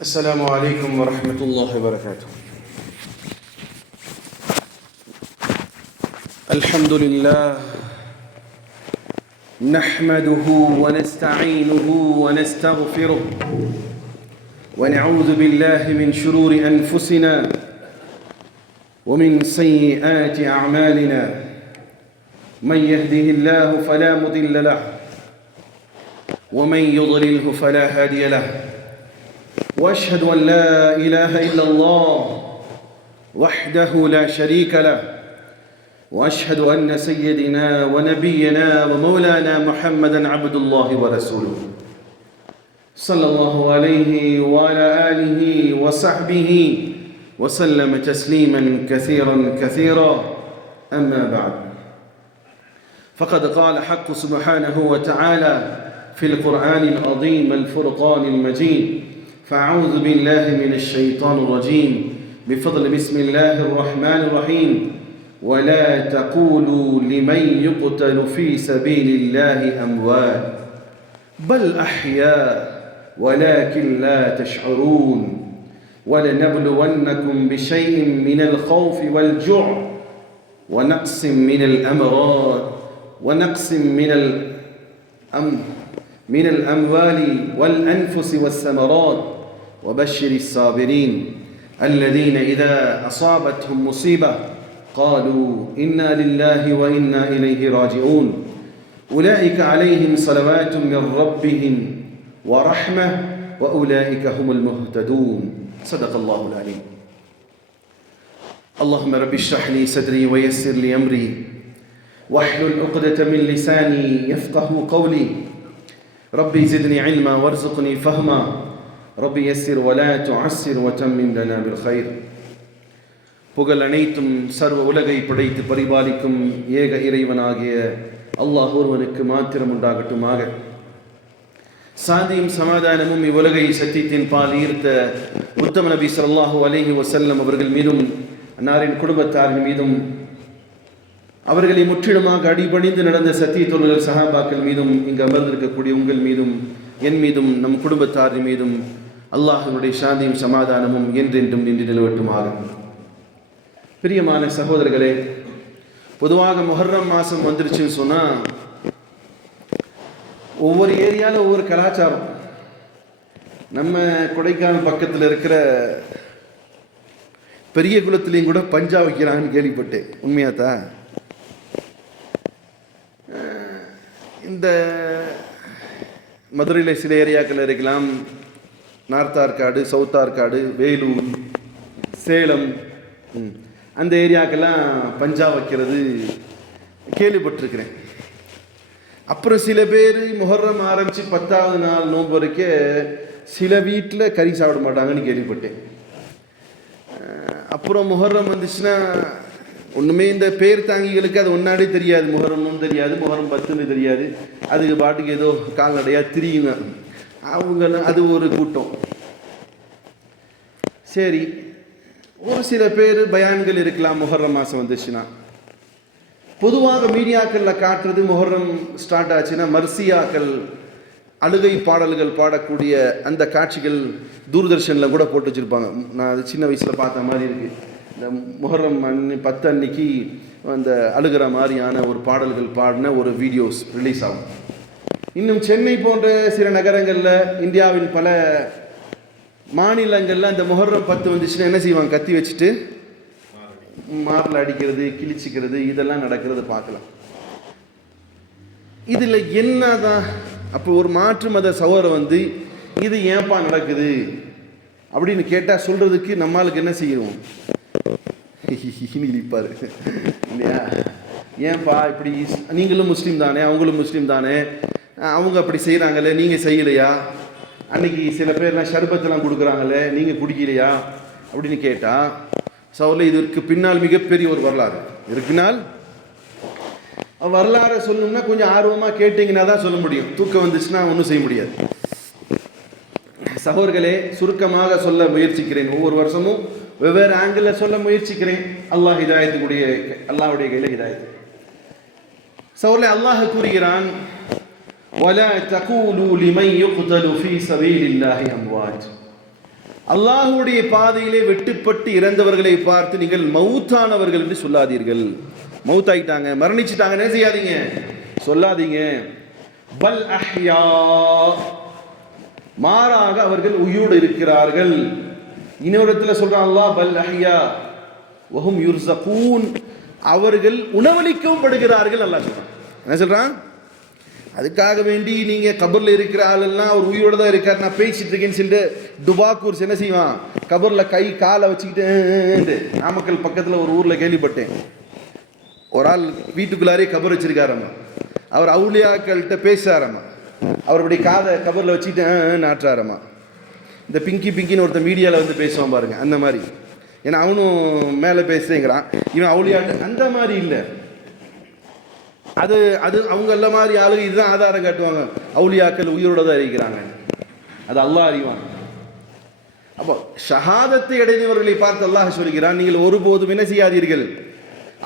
السلام عليكم ورحمة الله وبركاته. الحمد لله نحمده ونستعينه ونستغفره ونعوذ بالله من شرور أنفسنا ومن سيئات أعمالنا. من يهده الله فلا مضل له ومن يضلله فلا هادي له. وأشهد أن لا إله إلا الله وحده لا شريك له. وأشهد أن سيدنا ونبينا ومولانا محمدا عبد الله ورسوله صلى الله عليه وعلى آله وصحبه وسلم تسليما كثيرا كثيرا. أما بعد، فقد قال حق سبحانه وتعالى في القرآن العظيم الفرقان المجيد: فأعوذ بالله من الشيطان الرجيم بفضل بسم الله الرحمن الرحيم: ولا تقولوا لمن يقتل في سبيل الله أموات بل أحياء ولكن لا تشعرون. ولنبلونكم بشيء من الخوف والجوع ونقص من الأمراض ونقص من الأموال والأنفس والثمرات وبشر الصابرين الذين إذا أصابتهم مصيبة قالوا إنا لله وإنا إليه راجعون. أولئك عليهم صلوات من ربهم ورحمة وأولئك هم المهتدون. صدق الله العليم. اللهم رب اشرح لي صدري ويسر لي أمري واحلل عقدة من لساني يفقه قولي. ربي زدني علما وارزقني فهما. ربي يسر ولا تعسر وتمم لنا بالخير. புகழ் அனைத்தும் சர்வ உலகை படைத்து பரிபாலிக்கும் ஏக இறைவனாகிய அல்லாஹ் ஒருவனுக்கு மாத்திரம் உண்டாகட்டுமாக. சாந்தியும் சமாதானமும் இவ்வுலகை சத்தியத்தின் பால் ஈர்த்த உத்தம நபி ஸல்லல்லாஹு அலைஹி வஸல்லம் அவர்கள் மீதும் அன்னாரின் குடும்பத்தாரின் மீதும் அவர்களை முற்றிலுமாக அடிபணிந்து நடந்த சத்திய தோழர்கள் சஹாபாக்கள் மீதும் இங்கு அமர்ந்திருக்கக்கூடிய உங்கள் மீதும் என் மீதும் நம் குடும்பத்தாரின் மீதும் அல்லாஹ்வுடைய சாந்தியும் சமாதானமும் என்றென்றும் நின்று நிலவட்டுமாக. பிரியமான சகோதரர்களே, பொதுவாக முஹர்ரம் மாதம் வந்துருச்சுன்னு சொன்னால் ஒவ்வொரு ஏரியாவில் ஒவ்வொரு கலாச்சாரம். நம்ம கொடைக்கானல் பக்கத்தில் இருக்கிற பெரிய குளத்துலேயும் கூட பஞ்சா வைக்கிறாங்கன்னு கேள்விப்பட்டேன். உண்மையாத்தான்? இந்த மதுரையில் சில ஏரியாக்கள் இருக்கலாம், நார்த் ஆற்காடு, சவுத் ஆற்காடு, வேலூர், சேலம், அந்த ஏரியாக்கெல்லாம் பஞ்சா வைக்கிறது கேள்விப்பட்டிருக்கிறேன். அப்புறம் சில பேர் முஹர்ரம் ஆரம்பித்து 10வது நாள் நோன்பு வரைக்கும் சில வீட்டில் கறி சாப்பிட மாட்டாங்கன்னு கேள்விப்பட்டேன். அப்புறம் முஹர்ரம் வந்துச்சுன்னா ஒன்றுமே இந்த பேர் தாங்கிகளுக்கு அது ஒன்றாடே தெரியாது. முஹர்ரம்னு தெரியாது, முஹர்ரம் 10ன்னு தெரியாது. அதுக்கு பாட்டுக்கு ஏதோ கால்நடையாக திரியுங்க அவங்க. அது ஒரு கூட்டம். சரி, ஒரு சில பேர் பயான்கள் இருக்கலாம் முஹர்ரம் மாதம் வந்துச்சுன்னா. பொதுவாக மீடியாக்களில் காட்டுறது முஹர்ரம் ஸ்டார்ட் ஆச்சுன்னா மர்சியாக்கள் அழுகை பாடல்கள் பாடக்கூடிய அந்த காட்சிகள் தூர்தர்ஷனில் கூட போட்டு வச்சுருப்பாங்க. நான் அது சின்ன வயசில் பார்த்த மாதிரி இருக்குது. இந்த முஹர்ரம் 10 அன்னைக்கு அந்த அழுகிற மாதிரியான ஒரு பாடல்கள் பாடின ஒரு வீடியோஸ் ரிலீஸ் ஆகும். இன்னும் சென்னை போன்ற சில நகரங்களில், இந்தியாவின் பல மாநிலங்களில் அந்த முஹர்ரம் 10 வந்துச்சுன்னா என்ன செய்வாங்க? கத்தி வச்சுட்டு மாரில் அடிக்கிறது, கிழிச்சிக்கிறது, இதெல்லாம் நடக்கிறது பார்க்கலாம். இதில் என்னதான் அப்போ ஒரு மாற்று மத சகோதரர் வந்து இது ஏன்பா நடக்குது அப்படின்னு கேட்டால் சொல்கிறதுக்கு நம்மளுக்கு என்ன செய்யணும்? இழிப்பார் இல்லையா? ஏன்பா இப்படி? நீங்களும் முஸ்லீம் தானே, அவங்களும் முஸ்லீம் தானே, அவங்க அப்படி செய்கிறாங்களே, நீங்கள் செய்யலையா? அன்னைக்கு சில பேர்லாம் ஷர்பத்தெல்லாம் கொடுக்குறாங்களே, நீங்கள் குடிக்கலையா அப்படின்னு கேட்டால் சவுல இதற்கு பின்னால் மிகப்பெரிய ஒரு வரலாறு இருக்குனால் வரலாறை சொல்லணும்னா கொஞ்சம் ஆர்வமாக கேட்டிங்கன்னா தான் சொல்ல முடியும். தூக்கம் வந்துச்சுன்னா ஒன்றும் செய்ய முடியாது. சகோதரர்களே, சுருக்கமாக சொல்ல முயற்சிக்கிறேன். ஒவ்வொரு வருஷமும் வெவ்வேறு ஆங்கிளில் சொல்ல முயற்சிக்கிறேன். அல்லாஹ் ஹிதாயத்துக்குடைய, அல்லாஹ்வுடைய கையில் ஹிதாயத்து. சகோதரர்களே, அல்லாஹ் கூறுகிறான்: ولا تقولوا لمن يقتل في سبيل الله أموات. அல்லாஹ்வுடைய பாதையிலே வெட்டுப்பட்டு இறந்தவர்களை பார்த்து நீங்கள் மௌத்தானவர்கள் என்று சொல்லாதீர்கள். மௌத்தாயிட்டாங்க, மரணிச்சிட்டாங்க, என்ன செய்யாதீங்க, சொல்லாதீங்க. பல் அஹ்யா, மாறாக அவர்கள் உயிரோடு இருக்கிறார்கள். இன்னொரு இடத்துல சொல்றான் அல்லாஹ், பல் அஹ்யா வஹும் யுர்ஸகூன், அவர்கள் உணவளிக்கவும் படுகிறார்கள். அல்லாஹ் சொல்றான். என்ன சொல்றான்? அதுக்காக வேண்டி நீங்க கபர்ல இருக்கிற ஆளெல்லாம் அவர் உயிரோட தான் இருக்கார், நான் பேசிட்டு இருக்கேன்னு சொல்லிட்டு டுபாக்கூர்ஸ் என்ன செய்வான், கபர்ல கை காலை வச்சுக்கிட்டு. நாமக்கல் பக்கத்துல ஒரு ஊர்ல கேள்விப்பட்டேன், ஒரு ஆள் வீட்டுக்குள்ளாரே கபர் வச்சிருக்காரம்மா, அவர் அவுலியாக்கள்கிட்ட பேசுறாரம்மா, அவருடைய காதை கபர்ல வச்சுக்கிட்டு நாட்டுறாரம்மா. இந்த பிங்கின்னு ஒருத்தன் மீடியாவில் வந்து பேசுவான் பாருங்க, அந்த மாதிரி. ஏன்னா அவனும் மேலே பேசுறேங்கிறான், இவன் அவுலியாட்ட அந்த மாதிரி இல்லை. அது அது அவங்க எல்லா மாதிரி ஆளுங்க இதுதான் ஆதாரம் காட்டுவாங்க, அவுலியாக்கள் உயிரோட தான் இருக்கிறாங்க, அது அல்லாஹ் அறிவான். அப்போ ஷஹாதத்தை அடைந்தவர்களை பார்த்து அல்லாஹ் சொல்கிறான், நீங்கள் ஒருபோதும் என்ன செய்யாதீர்கள்,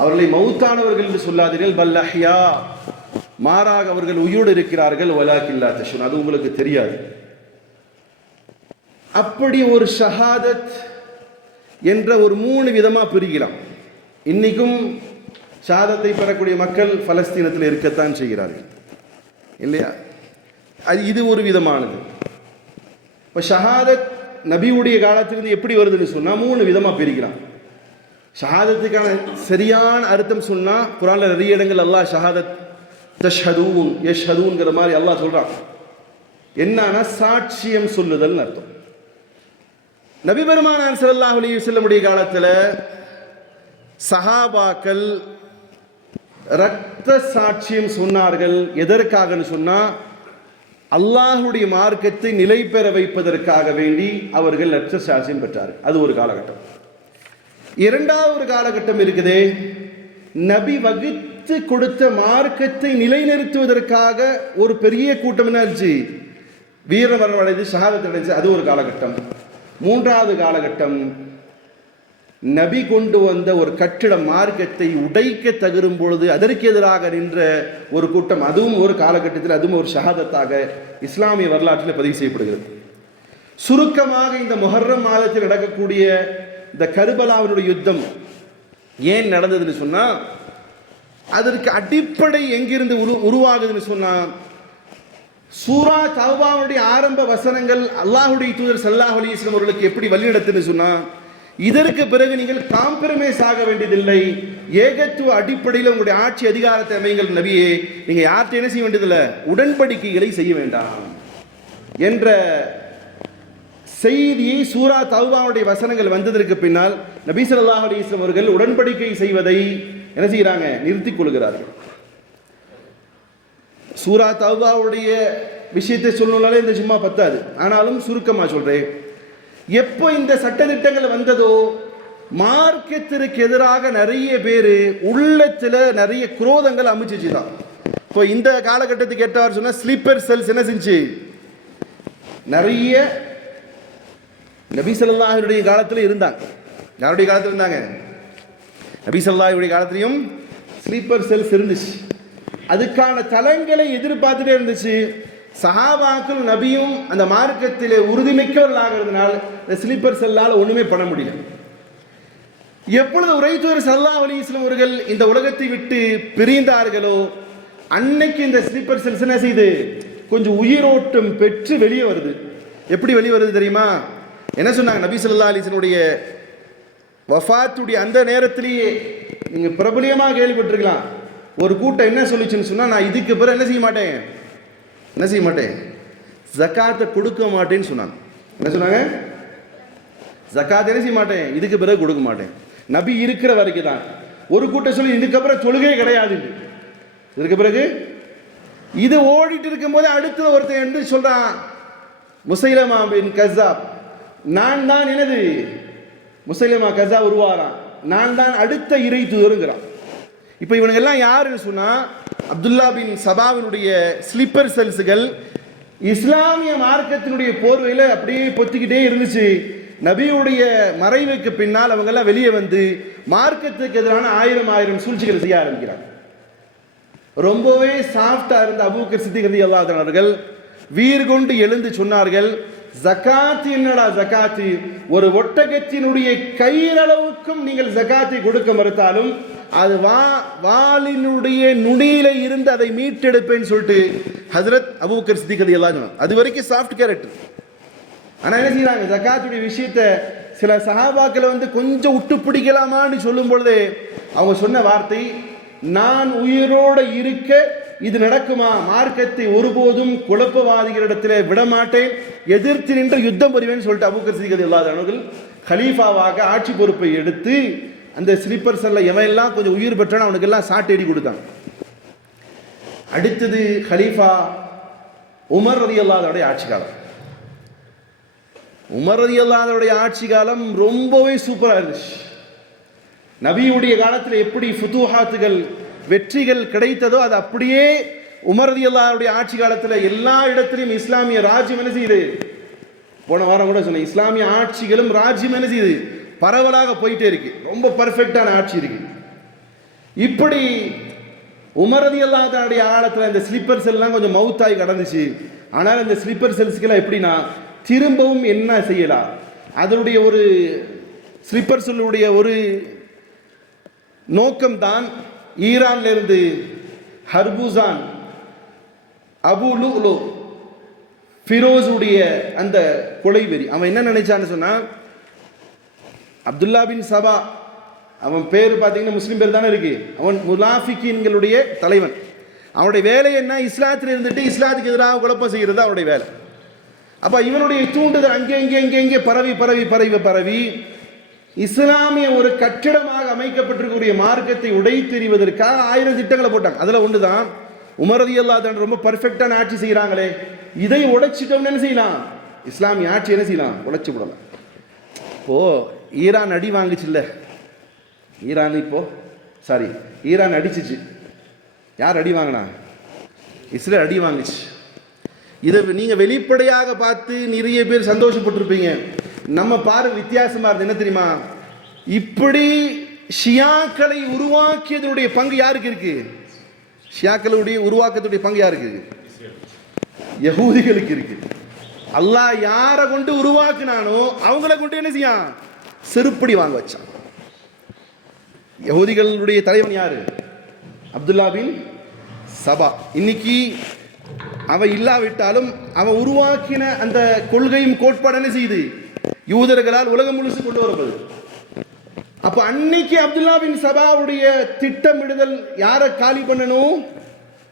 அவர்களை மௌத்தானவர்கள் என்று சொல்லாதீர்கள். பல் அஹ்யா, மாறாக அவர்கள் உயிரோடு இருக்கிறார்கள். வலாக்கின் லா தஷ்உரூன், அது உங்களுக்கு தெரியாது. அப்படி ஒரு ஷஹாதத் என்ற ஒரு 3 விதமாக பிரிக்கலாம். இன்னைக்கும் ஷஹாதத்தை பெறக்கூடிய மக்கள் பலஸ்தீனத்தில் இருக்கத்தான் செய்கிறார்கள், இல்லையா? இது ஒரு விதமானது. இப்போ ஷஹாதத் நபியுடைய காலத்திலிருந்து எப்படி வருதுன்னு சொன்னால் 3 விதமாக பிரிக்கலாம். ஷஹாதத்துக்கான சரியான அர்த்தம் சொன்னால் குர்ஆன்ல நிறைய இடங்கள் அல்லாஹ் ஷஹாதத் தஷ்ஹதூன் யஷ்ஹதூன்ங்கிற மாதிரி அல்லாஹ் சொல்கிறான். என்னன்னா சாட்சியம் சொல்லுதல் அர்த்தம். நபி பெருமானார் ஸல்லல்லாஹு அலைஹி வஸல்லம் உடைய காலத்தில் சஹாபாக்கள் இரத்த சாட்சியம் சொன்னார்கள். எதற்காகன்னு சொன்னா அல்லாஹ்வுடைய மார்க்கத்தை நிலை பெற வைப்பதற்காக வேண்டி அவர்கள் இரத்த சாட்சியம் பெற்றார்கள். அது ஒரு காலகட்டம். இரண்டாவது ஒரு காலகட்டம் இருக்குதே, நபி வகுத்து கொடுத்த மார்க்கத்தை நிலைநிறுத்துவதற்காக ஒரு பெரிய கூட்டம் என்ன ஆச்சு, வீரமரணம் அடைந்து ஷஹாதத் அடைஞ்சு, அது ஒரு காலகட்டம். மூன்றாவது காலகட்டம், நபி கொண்டு வந்த ஒரு கட்டிட மார்க்கத்தை உடைக்க தகரும் பொழுது அதற்கு எதிராக நின்ற ஒரு கூட்டம், அதுவும் ஒரு காலகட்டத்தில், அதுவும் ஒரு ஷஹாதத்தாக இஸ்லாமிய வரலாற்றில் பதிவு செய்யப்படுகிறது. சுருக்கமாக இந்த முஹர்ரம் மாதத்தில் நடக்கக்கூடிய இந்த கர்பலாவினுடைய யுத்தம் ஏன் நடந்ததுன்னு சொன்னா, அதற்கு அடிப்படை எங்கிருந்து உருவாகுதுன்னு சொன்னா, சூரா தௌபாவுடைய ஆரம்ப வசனங்கள் அல்லாஹ்வுடைய தூதர் ஸல்லல்லாஹு அலைஹி வஸல்லம் அவர்களுக்கு எப்படி வழிநடத்துன்னு சொன்னா, இதற்கு பிறகு நீங்கள் காம்ப்ரமைஸ் ஆக வேண்டியதில்லை, ஏகத்துவ அடிப்படையில் உங்களுடைய ஆட்சி அதிகாரத்தை அமைங்கள் நபியே, நீங்க யார்கிட்ட என்ன செய்ய வேண்டியதில்லை, உடன்படிக்கைகளை செய்ய வேண்டாம் என்ற செய்தியை சூரா தௌபாவுடைய வசனங்கள் வந்ததற்கு பின்னால் நபி ஸல்லல்லாஹு அலைஹி வஸல்லம் அவர்கள் உடன்படிக்கை செய்வதை என்ன செய்கிறாங்க, நிறுத்திக் கொள்கிறார்கள். சூரா தௌபாவுடைய விஷயத்தை சொல்லணும்னாலே இந்த சும்மா பத்தாது, ஆனாலும் சுருக்கமாக சொல்றேன். எப்போ இந்த சட்டத்திட்டங்கள் வந்ததோ மார்க்கத்திற்கு எதிராக நிறைய பேர் உள்ளத்தில் நிறைய குரோதங்கள் அமைச்சிச்சு தான். இப்போ இந்த காலகட்டத்துக்கு எட்டாவது சொன்னால் ஸ்லீப்பர் செல்ஸ் என்ன செஞ்சு, நிறைய நபி ஸல்லல்லாஹுடைய காலத்தில் இருந்தாங்க. யாருடைய காலத்தில் இருந்தாங்க? நபி ஸல்லல்லாஹுடைய காலத்திலையும் ஸ்லீப்பர் செல்ஸ் இருந்துச்சு. அதுக்கான தலங்களை எதிர்பார்த்துட்டே இருந்துச்சு. சஹாபாக்கள் நபியும் அந்த மார்க்கத்திலே உறுதிமிக்கவர்களாகிறதுனால இந்த ஸ்லீப்பர் செல்லால் ஒன்றுமே பண்ண முடியல. எப்பொழுது உரைத்தூர் ஸல்லல்லாஹு அலைஹி வஸல்லம் அவர்கள் இந்த உலகத்தை விட்டு பிரிந்தார்களோ அன்னைக்கு இந்த ஸ்லீப்பர் செல்ஸ் என்ன செய்து கொஞ்சம் உயிரோட்டம் பெற்று வெளியே வருது. எப்படி வெளியே வருது தெரியுமா? என்ன சொன்னாங்க? நபி ஸல்லல்லாஹு அலைஹி வஸல்லுடைய வஃபாத்துடைய அந்த நேரத்திலேயே நீங்க பிரபலியமாக கேள்விப்பட்டிருக்கலாம், ஒரு கூட்டம் என்ன சொல்லிச்சுன்னு சொன்னா, நான் இதுக்கு பிறகு என்ன செய்ய மாட்டேன், ஜகாத்தை கொடுக்க மாட்டேன்னு சொன்னாங்க. என்ன சொன்னாங்க? ஜகாத்தை என்ன செய்ய மாட்டேன், இதுக்கு பிறகு கொடுக்க மாட்டேன், நபி இருக்கிற வரைக்கும் தான். ஒரு கூட்டம் சொல்லி இதுக்கப்புறம் தொழுகை கிடையாது, இதுக்கு பிறகு. இது ஓடிட்டு இருக்கும் போது அடுத்த ஒருத்தன் என்று சொல்றான், முசைலமா பின் கஸாப், நான் தான் எனது முசைலமா கஸா உருவாரான், நான் தான் அடுத்த இறை தூதருங்கிறான். இப்போ இவனுங்க எல்லாம் யாருன்னு சொன்னா, அப்துல்லா பின் சபாவினுடைய ஸ்லீப்பர் செல்ஸ்கள் இஸ்லாமிய மார்க்கத்தினுடைய போர்வையில் அப்படியே பொத்திக்கிட்டே இருந்துச்சு. நபியுடைய மறைவுக்கு பின்னால் அவங்க எல்லாம் வெளியே வந்து மார்க்கத்துக்கு எதிரான ஆயிரம் சூழ்ச்சிகளை செய்ய ஆரம்பிக்கிறாங்க. ரொம்பவே சாஃப்டா இருந்த அபூபக்கர் சித்திக் ரலியல்லாஹு அன்ஹு அவர்கள் வீர் கொண்டு எழுந்து சொன்னார்கள், ஜகாத் என்னடா ஜகாத்து? ஒரு ஒட்டகத்தினுடைய கயிறளவுக்கும் நீங்கள் ஜகாத்தை கொடுக்க மறுத்தாலும் அது வாளினுடைய நுனியில இருந்து அதை மீட்டெடுப்பேன்னு சொல்லிட்டு ஹஜ்ரத் அபூபக்கர் சித்திக் ரலியல்லாஹு அன்ஹு. அது வரைக்கும் சாஃப்ட் கேரக்டர். ஆனா என்ன செய்யறாங்க, ஜகாத்துடைய விஷயத்தை சில சஹாபாக்களை கொஞ்சம் விட்டு பிடிக்கலாமான்னு சொல்லும் பொழுது அவங்க சொன்ன வார்த்தை, நான் உயிரோட இருக்க இது நடக்குமா? மார்க்கத்தை ஒருபோதும் குழப்பவாதிகளிடத்தில் விடமாட்டேன், எதிர்த்து நின்று யுத்தம் புரிவேன்னு சொல்லிட்டு அபூபக்கர் சித்திக் ரலியல்லாஹு அன்ஹு கலீஃபாவாக ஆட்சி பொறுப்பை எடுத்து அந்த ஸ்லீப்பர்ஸ்ல எவன் எல்லாம் கொஞ்சம் உயிர் பெற்றானோ அவனுக்கு எல்லாம் சாட்டேடி கொடுத்தாங்க. அடுத்தது கலீஃபா உமர் ரலியல்லாஹு அன்ஹுடைய ஆட்சி காலம். உமர் ரலியல்லாஹு அன்ஹுடைய ஆட்சி காலம் ரொம்பவே சூப்பராக இருந்துச்சு. நபியுடைய காலத்தில் எப்படி ஃபுதூஹாத்துகள் வெற்றிகள் கிடைத்ததோ அது அப்படியே உமர் ரலியல்லாஹு அன்ஹுடைய ஆட்சி காலத்தில் எல்லா இடத்திலும் இஸ்லாமிய ராஜ்யம் என்ன செய்யுது. போன வாரம் கூட சொன்னேன், இஸ்லாமிய ஆட்சிகளும் ராஜ்யம் என்ன செய்யுது, பரவலாக போயிட்டே இருக்கு. ரொம்ப பர்ஃபெக்டான ஆட்சி இருக்கு. இப்படி உமர் ரலியல்லாஹு அன்ஹுடைய காலத்தில் இந்த ஸ்லீப்பர் செல்லாம் கொஞ்சம் மவுத்தாகி கடந்துச்சு. ஆனால் இந்த ஸ்லீப்பர் செல்ஸ்க்கெல்லாம் எப்படின்னா திரும்பவும் என்ன செய்யலாம், அதனுடைய ஒரு ஸ்லீப்பர் செல்லுடைய ஒரு நோக்கம்தான் ஈரான்ல இருந்து ஹர்பூசான் அபு லுலு ஃபிரோஸுடைய அந்த கொலைவெறி. அவன் என்ன நினைச்சான்னு சொன்னா, அப்துல்லா பின் சபா, அவன் பேர் பார்த்தீங்கன்னா முஸ்லீம் பேர் தானே இருக்கு, அவன் முனாஃபிகீன்களுடைய தலைவன். அவனுடைய வேலை என்ன, இஸ்லாத்தில் இருந்துட்டு இஸ்லாத்துக்கு எதிராக குழப்பம் செய்கிறது அவனுடைய வேலை. அப்ப இவனுடைய தூண்டுதல் அங்கே இங்கே இங்கே இங்கே பரவி பரவி பரவி பரவி இஸ்லாமிய ஒரு கட்டிடமாக அமைக்கப்பட்டிருக்கக்கூடிய மார்க்கத்தை உடைத்தெறிவதற்காக 1000 திட்டங்களை போட்டாங்க. அதுல ஒன்றுதான் உமர் ரலியல்லாஹு அன்ஹு ரொம்ப பர்ஃபெக்டான ஆட்சி செய்கிறாங்களே, இதை உடைச்சிட்டோம்னு என்ன செய்யலாம், இஸ்லாமிய ஆட்சி என்ன செய்யலாம், உடைச்சு விடலாம். இப்போ ஈரான் அடி வாங்குச்சு இல்ல, ஈரான் அடிச்சிச்சு. யார் அடி வாங்கினா? இஸ்ரேல் அடி வாங்குச்சு. இதை நீங்க வெளிப்படையாக பார்த்து நிறைய பேர் சந்தோஷப்பட்டிருப்பீங்க. நம்ம பாரு வித்தியாசமா இருந்தது என்ன தெரியுமா, இப்படி ஷியாக்களை உருவாக்கியதனுடைய பங்கு யாருக்கு இருக்கு? ஷியாக்களுடைய உருவாக்கத்துடைய பங்கு யாருக்கு இருக்கு? யகூதிகளுக்கு இருக்கு. அல்லாஹ் யாரை கொண்டு உருவாக்குனானோ அவங்கள கொண்டு என்ன செய்யான், செருப்படி வாங்க வச்சான். யகூதிகளுடைய தலைவன் யாரு? அப்துல்லா பின் சபா. இன்னைக்கு அவன் இல்லாவிட்டாலும் அவன் உருவாக்கின அந்த கொள்கையும் கோட்பாடு என்ன செய்யுது, யூதர்களால் உலகம் முழுசு கொண்டு வரப்படுது. அப்ப அன்னைக்கு அப்துல்லா பின் சபாவுடைய திட்டமிடுதல் யாரை காலி பண்ணணும்,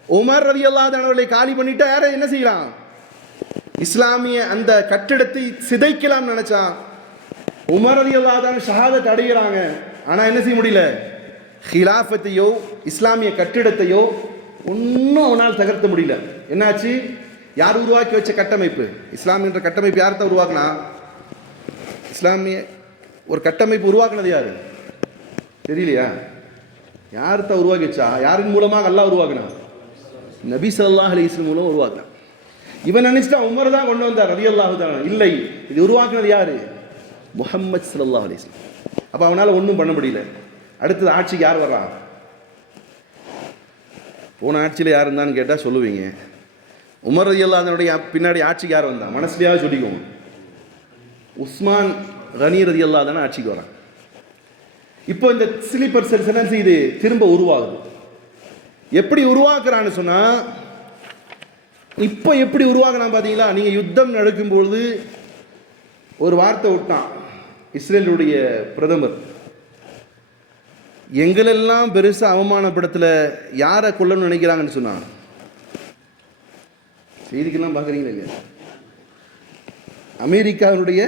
உமர் ரலியல்லாஹு அன்ஹு அவர்களை காலி பண்ணிட்டு யாரை என்ன செய்யலாம், இஸ்லாமிய அந்த கட்டிடத்தை சிதைக்கலாம் நினைச்சா. உமர் ரலியல்லாஹு அன்ஹு ஷஹாதத் அடைகிறாங்க. ஆனா என்ன செய்ய முடியல, ஹிலாஃபத்தையோ இஸ்லாமிய கட்டிடத்தையோ ஒன்னும் அவனால் தகர்த்த முடியல. என்னாச்சு, யார் உருவாக்கி வச்ச கட்டமைப்பு, இஸ்லாம் என்ற கட்டமைப்பு யார்தான் உருவாக்குனா, இஸ்லாமிய ஒரு கட்டமைப்பு உருவாக்குனது யாரு தெரியலையா? யார்தான் உருவாக்கி வச்சா, யாரின் மூலமாக அல்லாஹ் உருவாக்குனா, நபி ஸல்லல்லாஹு அலைஹி வஸல்லம் மூலம் உருவாக்குனா. இவன் நினைச்சிட்டா உமர் தான் கொண்டு வந்தார் ரலியல்லாஹு தஆலா. இல்லை, இது உருவாக்குனது யாரு, முஹம்மது ஸல்லல்லாஹு அலைஹி வஸல்லம். அப்ப அவனால ஒன்றும் பண்ண முடியல. அடுத்தது ஆட்சிக்கு யார் வர்றா? போன ஆட்சியில் யார் இருந்தான்னு கேட்டால் சொல்லுவீங்க, உமர் ரலியல்லாஹு அன்ஹுடைய பின்னாடி ஆட்சிக்கு யார் வந்தான், மனசுலையாவது சொல்லிக்குவோம், உஸ்மான் கனி ரலியல்லாஹு அன்ஹு ஆட்சிக்கு வரான். இப்போ இந்த ஸ்லீப்பர் செல்ஸ் என்ன செய்யுது, திரும்ப உருவாகுது. எப்படி உருவாக்குறான்னு சொன்னா, இப்போ எப்படி உருவாக்குறான் பார்த்தீங்களா, நீங்க யுத்தம் நடக்கும்பொழுது ஒரு வார்த்தை விட்டான் இஸ்ரேலுடைய பிரதமர், எங்களெல்லாம் பெருசா அவமானப்படத்துல யாரை கொல்லணும்னு நினைக்கிறாங்கன்னு சொன்னான். செய்திக்கெல்லாம் பார்க்குறீங்களா இல்லையா? அமெரிக்காவுடைய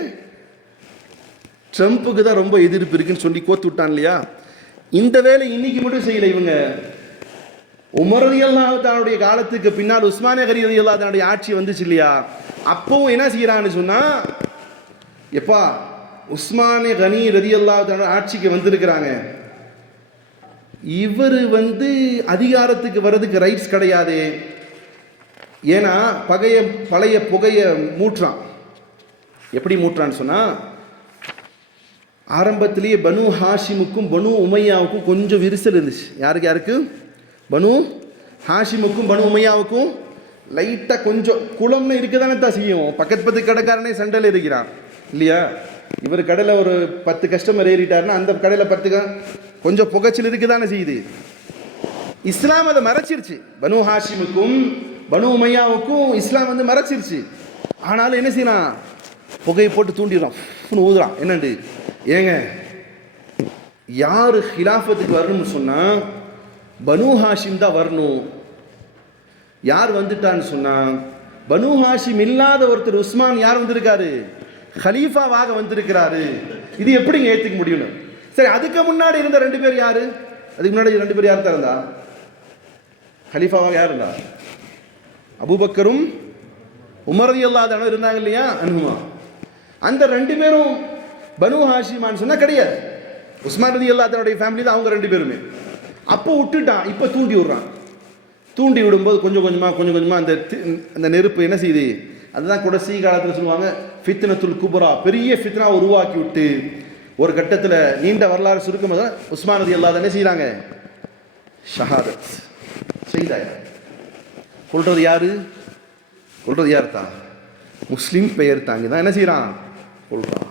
ட்ரம்ப்புக்கு தான் ரொம்ப எதிர்ப்பு இருக்குன்னு சொல்லி கோத்து விட்டான் இல்லையா? இந்த வேலை இன்னைக்கு மட்டும் செய்யல இவங்க. உமர் ரலியல்லாஹு தஆலாவுடைய காலத்துக்கு பின்னால் உஸ்மானிய கனி ரலியல்லாஹு தஆலாவுடைய ஆட்சி வந்துச்சு இல்லையா? அப்பவும் என்ன செய்யறான்னு சொன்னா, எப்பா உஸ்மானிய கனி ரலியல்லாஹு தஆலா ஆட்சிக்கு வந்திருக்கிறாங்க, இவர் அதிகாரத்துக்கு வர்றதுக்கு ரைட்ஸ் கிடையாது. ஏன்னா பழைய புகையை மூற்றான். எப்படி மூற்றான்னு சொன்னா, ஆரம்பத்திலேயே பனு ஹாஷிமுக்கும் பனு உமையாவுக்கும் கொஞ்சம் விரிசல் இருந்துச்சு. யாருக்கு பனு ஹாஷிமுக்கும் பனு உமையாவுக்கும் லைட்டாக கொஞ்சம் குளம்னு இருக்க தானே தான் செய்யும். பக்கத்து கடைக்காரனே சண்டையில் இருக்கிறான் இல்லையா? இவர் கடையில் ஒரு 10 கஸ்டமர் ஏறிட்டாருன்னா அந்த கடையில் 10 கொஞ்சம் புகைச்சல் இருக்கு தானே செய்யுது. இஸ்லாம் அதை மறைச்சிருச்சு. பனு ஹாஷிமுக்கும் பனு உமையாவுக்கும் இஸ்லாம் வந்து மறைச்சிருச்சு. ஆனாலும் என்ன செய்யலாம், புகையை போட்டு தூண்டிடுறான், ஊதுறான். என்னண்டு ஏங்க, யார் ஹிலாஃபத்துக்கு வரணும்னு சொன்னால் பனு ஹாஷிம் தான் வரணும். யார் வந்துட்டான்னு சொன்னால் பனு ஹாஷிம் இல்லாத ஒருத்தர் உஸ்மான் யார் வந்திருக்காரு, ஹலீஃபாவாக வந்திருக்கிறாரு. இது எப்படிங்க ஏற்றுக்க முடியும்? சரி, அதுக்கு முன்னாடி இருந்த 2 பேர் யாரு? அதுக்கு முன்னாடி 2 பேர் யார் தான் இருந்தா ஹலீஃபாவாக? யார் இருந்தா? அபூபக்கரும் உமர் ரலியல்லாஹு அன்ஹு இருந்தாங்க இல்லையா, அன்ஹுமா. அந்த 2 பேரும் பனு ஹாஷிமான்னு சொன்னா கிடையாது. உஸ்மான் ரலியல்லாஹு அன்ஹுடைய ஃபேமிலி தான் அவங்க 2 பேருமே. அப்போ விட்டுட்டான், இப்போ தூண்டி விடுறான். தூண்டி விடும்போது கொஞ்சம் கொஞ்சமாக அந்த நெருப்பு என்ன செய்யுது, அதுதான் கடைசி காலத்தில் சொல்லுவாங்க ஃபித்னத்துல் குப்ரா, பெரிய ஃபித்னா உருவாக்கி விட்டு ஒரு கட்டத்தில் நீண்ட வரலாறு சுருக்கும் போது உஸ்மான் ரலியல்லாஹு என்ன செய்கிறாங்க, ஷஹாதத் செய்தாங்க. சொல்றது யாரு தான்? முஸ்லிம் பெயர் தாங்கி தான் என்ன செய்யறான், சொல்றான்.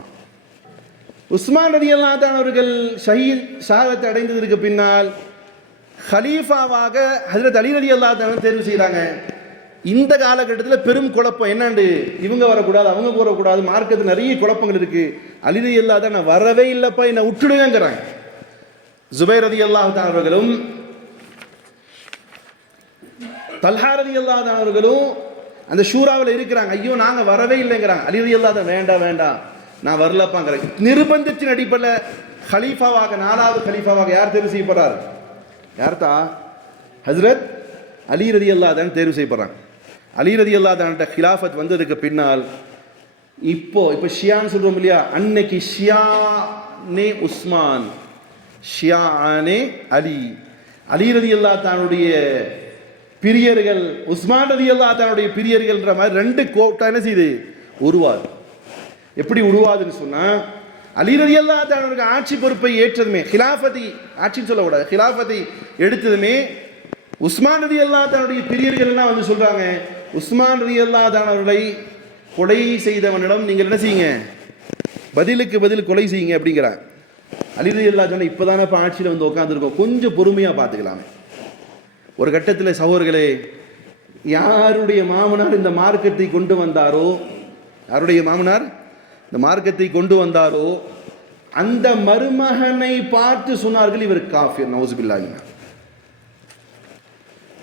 உஸ்மான் ரலியல்லாஹு அன்ஹு அவர்கள் ஷஹாதத் அடைந்ததற்கு பின்னால் ஹலீஃபாவாக ஹஜ்ரத் அலி ரலியல்லாஹு அன்ஹு தேர்வு செய்கிறாங்க. இந்த காலகட்டத்தில் பெரும் குழப்பம் என்னண்டு, இவங்க வரக்கூடாது அவங்க வரக்கூடாது, மார்க்கத்தில் நிறைய குழப்பங்கள் இருக்கு. அலி ரலியல்லாஹு அன்ஹு வரவே இல்லைப்பா, என்னை விட்டுடுங்கிறாங்க. ஜுபைர் ரலியல்லாஹு அன்ஹு அவர்களும் தல்ஹா ரலியல்லாஹு அன்ஹு அவர்களும் அந்த ஷூராவில் இருக்கிறாங்க. ஐயோ நாங்கள் வரவே இல்லைங்கிறாங்க. அலி ரலியல்லாஹு அன்ஹு வேண்டாம் நான் வரலப்பாங்கிறாங்க. நிர்பந்தத்தின் அடிப்படையில் ஹலீஃபாவாக 4வது ஹலீஃபாவாக யார் தேர்வு செய்யப்படுறார்? யார்த்தா? ஹஜ்ரத் அலி ரலியல்லாஹு அன்ஹு தேர்வு செய்யப்படுறாங்க. அலி ரலியல்லாஹு அன்ஹு ஹிலாஃபத் வந்ததுக்கு பின்னால் இப்போ ஷியான்னு சொல்றோம் இல்லையா, அன்னைக்கு ஷியானே உஸ்மான், ஷியானே அலி. அலி ரலியல்லாஹு அன்ஹுடைய பிரியர்கள், உஸ்மான் ரலியல்லாஹு அன்ஹுடைய பிரியர்கள்ன்ற மாதிரி 2 கோட்டா என்ன செய்யுது, உருவாது. எப்படி உருவாதுன்னு சொன்னா, அலி ரலியல்லாஹு அன்ஹு ஆட்சி பொறுப்பை ஏற்றதுமே, ஹிலாஃபதி ஆட்சின்னு சொல்லக்கூடாது, ஹிலாஃபதி எடுத்ததுமே உஸ்மான் ரலியல்லாஹு அன்ஹுடைய பிரியர்கள் எல்லாம் வந்து சொல்றாங்க, உஸ்மான் ரலியல்லாஹு அன்ஹு அவர்களை கொலை செய்தவனிடம் நீங்கள் என்ன செய்யுங்க, பதிலுக்கு பதில் கொலை செய்யுங்க அப்படிங்கிறாங்க. அலி ரலியல்லாஹு அன்ஹு இப்போதானே இப்போ ஆட்சியில் வந்து உட்காந்துருக்கோம், கொஞ்சம் பொறுமையாக பார்த்துக்கலாமே. ஒரு கட்டத்தில் சகோதரர்களே, யாருடைய மாமனார் இந்த மார்க்கத்தை கொண்டு வந்தாரோ, யாருடைய மாமனார் இந்த மார்க்கத்தை கொண்டு வந்தாரோ அந்த மருமகனை பார்த்து சொன்னார்கள் இவர் காஃபிர், நவுசுபில்லாஹி.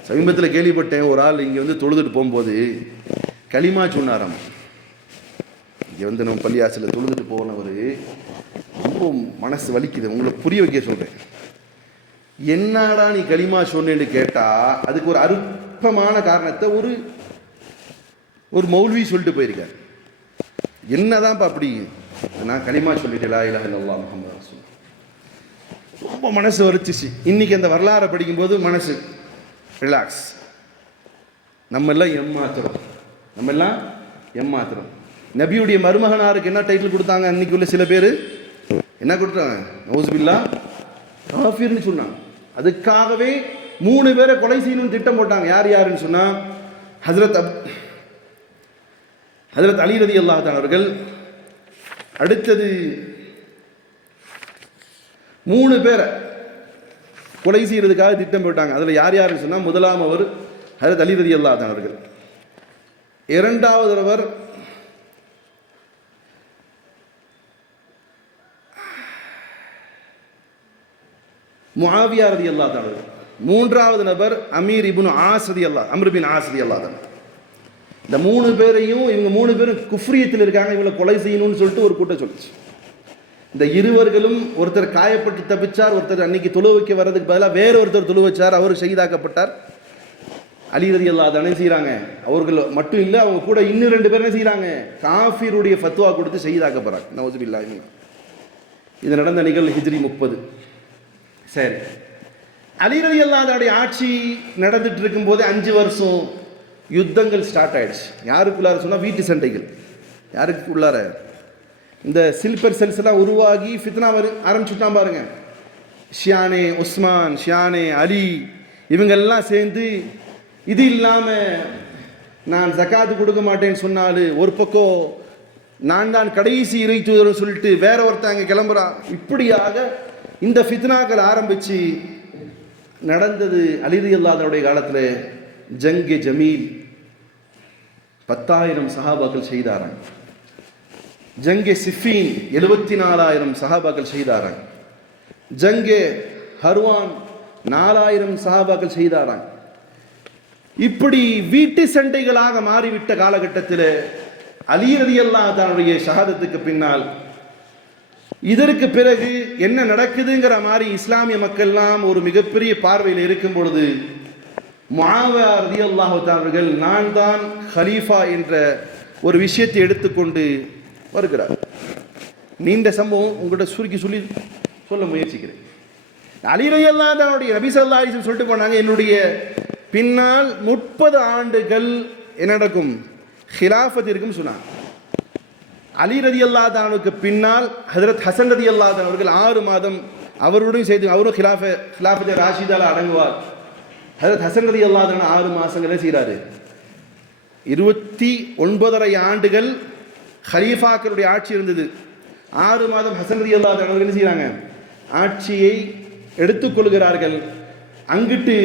சமீபத்தில் கேள்விப்பட்டேன், ஒரு ஆள் இங்கே வந்து தொழுதுட்டு போகும்போது களிமா சொன்னாராம். இங்கே வந்து நம்ம பள்ளியாசில் தொழுதுட்டு போனவர் ரொம்ப மனசு வலிக்குது, உங்களை புரிய வைக்க சொல்கிறேன். என்னடா நீ களிமா சொன்னேன்னு கேட்டால் அதுக்கு ஒரு அற்பமான காரணத்தை ஒரு மௌல்வி சொல்லிட்டு போயிருக்கார். என்னதான்ப்பா அப்படி, நான் களிமா சொல்லிட்டேன் லா இலாஹா இல்லல்லாஹ் முஹம்மது ரசூலுல்லாஹ். ரொம்ப மனசு வலிச்சிச்சு. இன்னைக்கு அந்த வரலாறை படிக்கும்போது மனசு ரிலாக்ஸ். நம்ம எல்லாம் ஏமாத்துறோம். நபியுடைய மருமகனாருக்கு என்ன டைட்டில் கொடுத்தாங்க அன்னைக்கு உள்ள சில பேர்? என்ன கொடுத்தாங்க? நவுசுபில்லாஹ் காஃபிர்னு சொன்னாங்க. அதுக்காகவே 3 பேரை கொலை செய்யணும்னு திட்டம் போட்டாங்க. யாருன்னு சொன்னா ஹஜ்ரத் அலி ரலியல்லாஹு அன்ஹு அவர்கள். அடுத்தது 3 பேரை கொலை செய்யறதுக்காக திட்டம் போட்டாங்க. அதில் யாருன்னு சொன்னால், முதலாம் அவர் ஹஜ்ரத் அலி ரலியல்லாஹு அன்ஹு அவர்கள், 2வது அவர் முஆவியா ரலியல்லாஹு அன்ஹு, 3வது நபர் அமீர் இப்னு ஆஸ் ரலியல்லாஹு, அம்ர் பின் ஆஸ் ரலியல்லாஹு அன்ஹு. இந்த 3 பேரையும், இவங்க 3 பேரும் குஃப்ரியத்தில் இருக்காங்க, இவங்களை கொலை செய்யணும்னு சொல்லிட்டு ஒரு கூட்டம் சொல்லிச்சு. இந்த இருவர்களும், ஒருத்தர் காயப்பட்டு தப்பிச்சார், ஒருத்தர் அன்னைக்கு தொழு வைக்க வர்றதுக்கு பதிலாக வேற ஒருத்தர் தொழு வச்சார், அவர் ஷஹீதாக்கப்பட்டார். அலி ரலியல்லாஹு அன்ஹு செய்கிறாங்க. அவர்கள் மட்டும் இல்லை, அவங்க கூட இன்னும் 2 பேர் என்ன செய்கிறாங்க, காஃபிருடைய ஃபத்வா கொடுத்து ஷஹீதாக்கப்படுறாங்க. நவுசுபில்லாஹி. இது நடந்த நிகழ்வு ஹிஜ்ரி 30. சரி, அலி ரலியல்லாஹு அன்ஹுடைய ஆட்சி நடந்துட்டு இருக்கும்போது 5 வருஷம் யுத்தங்கள் ஸ்டார்ட் ஆயிடுச்சு. யாருக்குள்ளார சொன்னால் வீட்டு சண்டைகள். யாருக்கு உள்ளார இந்த சில்பர் செல்ஸ் எல்லாம் உருவாகி ஃபித்னா ஆரம்பிச்சுட்டான் பாருங்க. ஷியானே உஸ்மான், ஷியானே அலி, இவங்கெல்லாம் சேர்ந்து, இது இல்லாமல் நான் ஜகாத்து கொடுக்க மாட்டேன்னு சொன்னாலும் ஒரு பக்கம் நான் தான் கடைசி இறை தூதர்னு சொல்லிட்டு வேற ஒருத்தங்க கிளம்புறா. இப்படியாக இந்த ஃபித்னாக்கள் ஆரம்பித்து நடந்தது. அலி ரலியல்லாஹு காலத்தில் ஜங்கே ஜமீல் 10,000 சஹாபாக்கள் செய்தாராங்க. ஜங்கே சிஃபீன் 74,000 சஹாபாக்கள் செய்தாராங்க. ஜங்கே ஹர்வான் 4,000 சஹாபாக்கள் செய்தாராங்க. இப்படி வீட்டு சண்டைகளாக மாறிவிட்ட காலகட்டத்தில் அலி ரலியல்லாஹு தஆலாவுடைய ஷஹாதத்துக்கு பின்னால் இதற்கு பிறகு என்ன நடக்குதுங்கிற மாதிரி இஸ்லாமிய மக்கள்லாம் ஒரு மிகப்பெரிய பார்வையில் இருக்கும் பொழுது முஆவியா ரலியல்லாஹு தஆலா அவர்கள் நான் தான் ஹலீஃபா என்ற ஒரு விஷயத்தை எடுத்துக்கொண்டு வருகிறார். நீண்ட சம்பவம் உங்கள்கிட்ட சுருக்கி சொல்ல முயற்சிக்கிறேன். அலி ரலியல்லாஹு தஆலாவுடைய நபி ஸல்லல்லாஹு அலைஹி வஸல்லம் சொல்லிட்டு போனாங்க, என்னுடைய பின்னால் 30 ஆண்டுகள் என்ன நடக்கும், ஹிலாஃபத் இருக்கும் சொன்னாங்க. அலி ரலியல்லாஹு தஆலாவுக்கு பின்னால் ஹஜ்ரத் ஹசன் ரலியல்லாஹு தஆலா அவர்கள் 6 மாதம் அவருடன் செய்து அவரும் ஹிலாஃபத் ராஷிதால அடங்குவார். ஹஜ்ரத் ஹசன் ரலியல்லாஹு தஆலா 6 மாதங்களே செய்கிறாரு. 29.5 ஆண்டுகள் ஹலீஃபாக்களுடைய ஆட்சி இருந்தது. 6 மாதம் ஹசன் ரலியல்லாஹு தஆலா அவர்கள் என்ன செய்கிறாங்க, ஆட்சியை எடுத்துக்கொள்கிறார்கள். அங்கிட்டு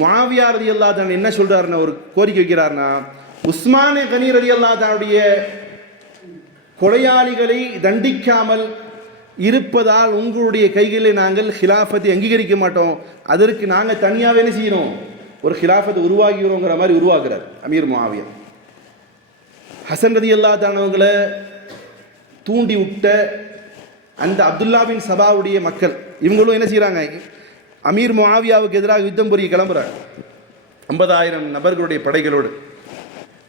முஆவியா ரலியல்லாஹு தஆலா என்ன சொல்றாருன்னா, ஒரு கோரிக்கை வைக்கிறார்னா, உஸ்மானே கனி ரலியல்லாஹு தஆலாவுடைய கொலையாளிகளை தண்டிக்காமல் இருப்பதால் உங்களுடைய கைகளில் நாங்கள் ஹிலாஃபத்தை அங்கீகரிக்க மாட்டோம், அதற்கு நாங்கள் தனியாகவே என்ன செய்யணும், ஒரு ஹிலாஃபத்தை உருவாகிறோங்கிற மாதிரி உருவாக்குறார் அமீர் முஆவியா. ஹசன் ரலியல்லாஹு தஆலா அவங்களை தூண்டி விட்ட அந்த அப்துல்லா பின் சபாவுடைய மக்கள் இவங்களும் என்ன செய்கிறாங்க, அமீர் முஆவியாவுக்கு எதிராக யுத்தம் புரிய கிளம்புறாங்க 50,000 நபர்களுடைய படைகளோடு.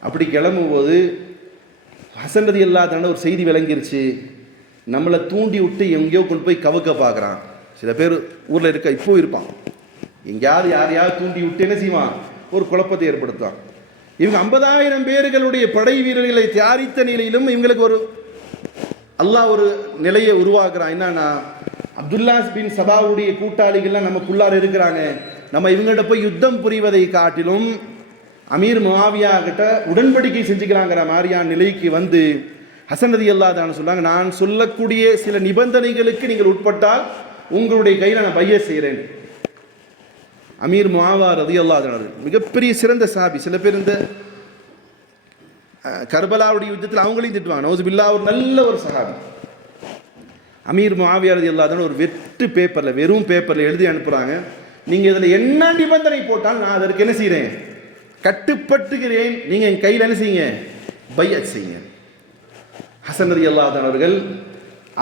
அப்படி கிளம்பும்போது ஹசன் ரலியல்லாஹு தஆலா ஒரு செய்தி விளங்கிருச்சு, நம்மளை தூண்டி விட்டு எங்கேயோ கொண்டு போய் கவுக்க பார்க்குறான். சில பேர் ஊரில் இருக்க இப்போ இருப்பான், எங்கேயாவது யாரையாவது தூண்டி விட்டு என்ன செய்வான், ஒரு குழப்பத்தை ஏற்படுத்துவான். இவங்க 50,000 பேர்களுடைய படை வீரர்களை தயாரித்த நிலையிலும் இவங்களுக்கு ஒரு அல்லாஹ் ஒரு நிலையை உருவாக்குறான். என்னன்னா, அப்துல்லா பின் சபாவுடைய கூட்டாளிகள்லாம் நமக்குள்ளார இருக்கிறாங்க, நம்ம இவங்கள்ட்ட போய் யுத்தம் புரிவதை காட்டிலும் அமீர் முஆவியா கிட்ட உடன்படிக்கை செஞ்சுக்கிறாங்கிற மாதிரியான நிலைக்கு வந்து ஹசன் ரலியல்லாஹு தஆலா சொல்றாங்க, நான் சொல்லக்கூடிய சில நிபந்தனைகளுக்கு நீங்கள் உட்பட்டால் உங்களுடைய கையில் நான் பைய செய்கிறேன். அமீர் முஆவியா ரலியல்லாஹு தஆலா மிகப்பெரிய சிறந்த சஹாபி. சில பேர் இந்த கர்பலாவுடைய யுத்தத்தில் அவங்களையும் திட்டுவாங்க, நவுஸ் பில்லாஹ், ஒரு நல்ல ஒரு சஹாபி. அமீர் முஆவியா ரலியல்லாஹு தஆலா ஒரு வெறும் பேப்பரில் எழுதி அனுப்புகிறாங்க, நீங்கள் இதில் என்ன நிபந்தனை போட்டால் நான் அதற்கு என்ன செய்கிறேன், கட்டுப்பட்டுகிறேன், நீங்கள் என் கையில் என்ன செய்யுங்க, பையத் செய்யுங்க. ஹசன் ரலியல்லாஹு தஆலா அவர்கள்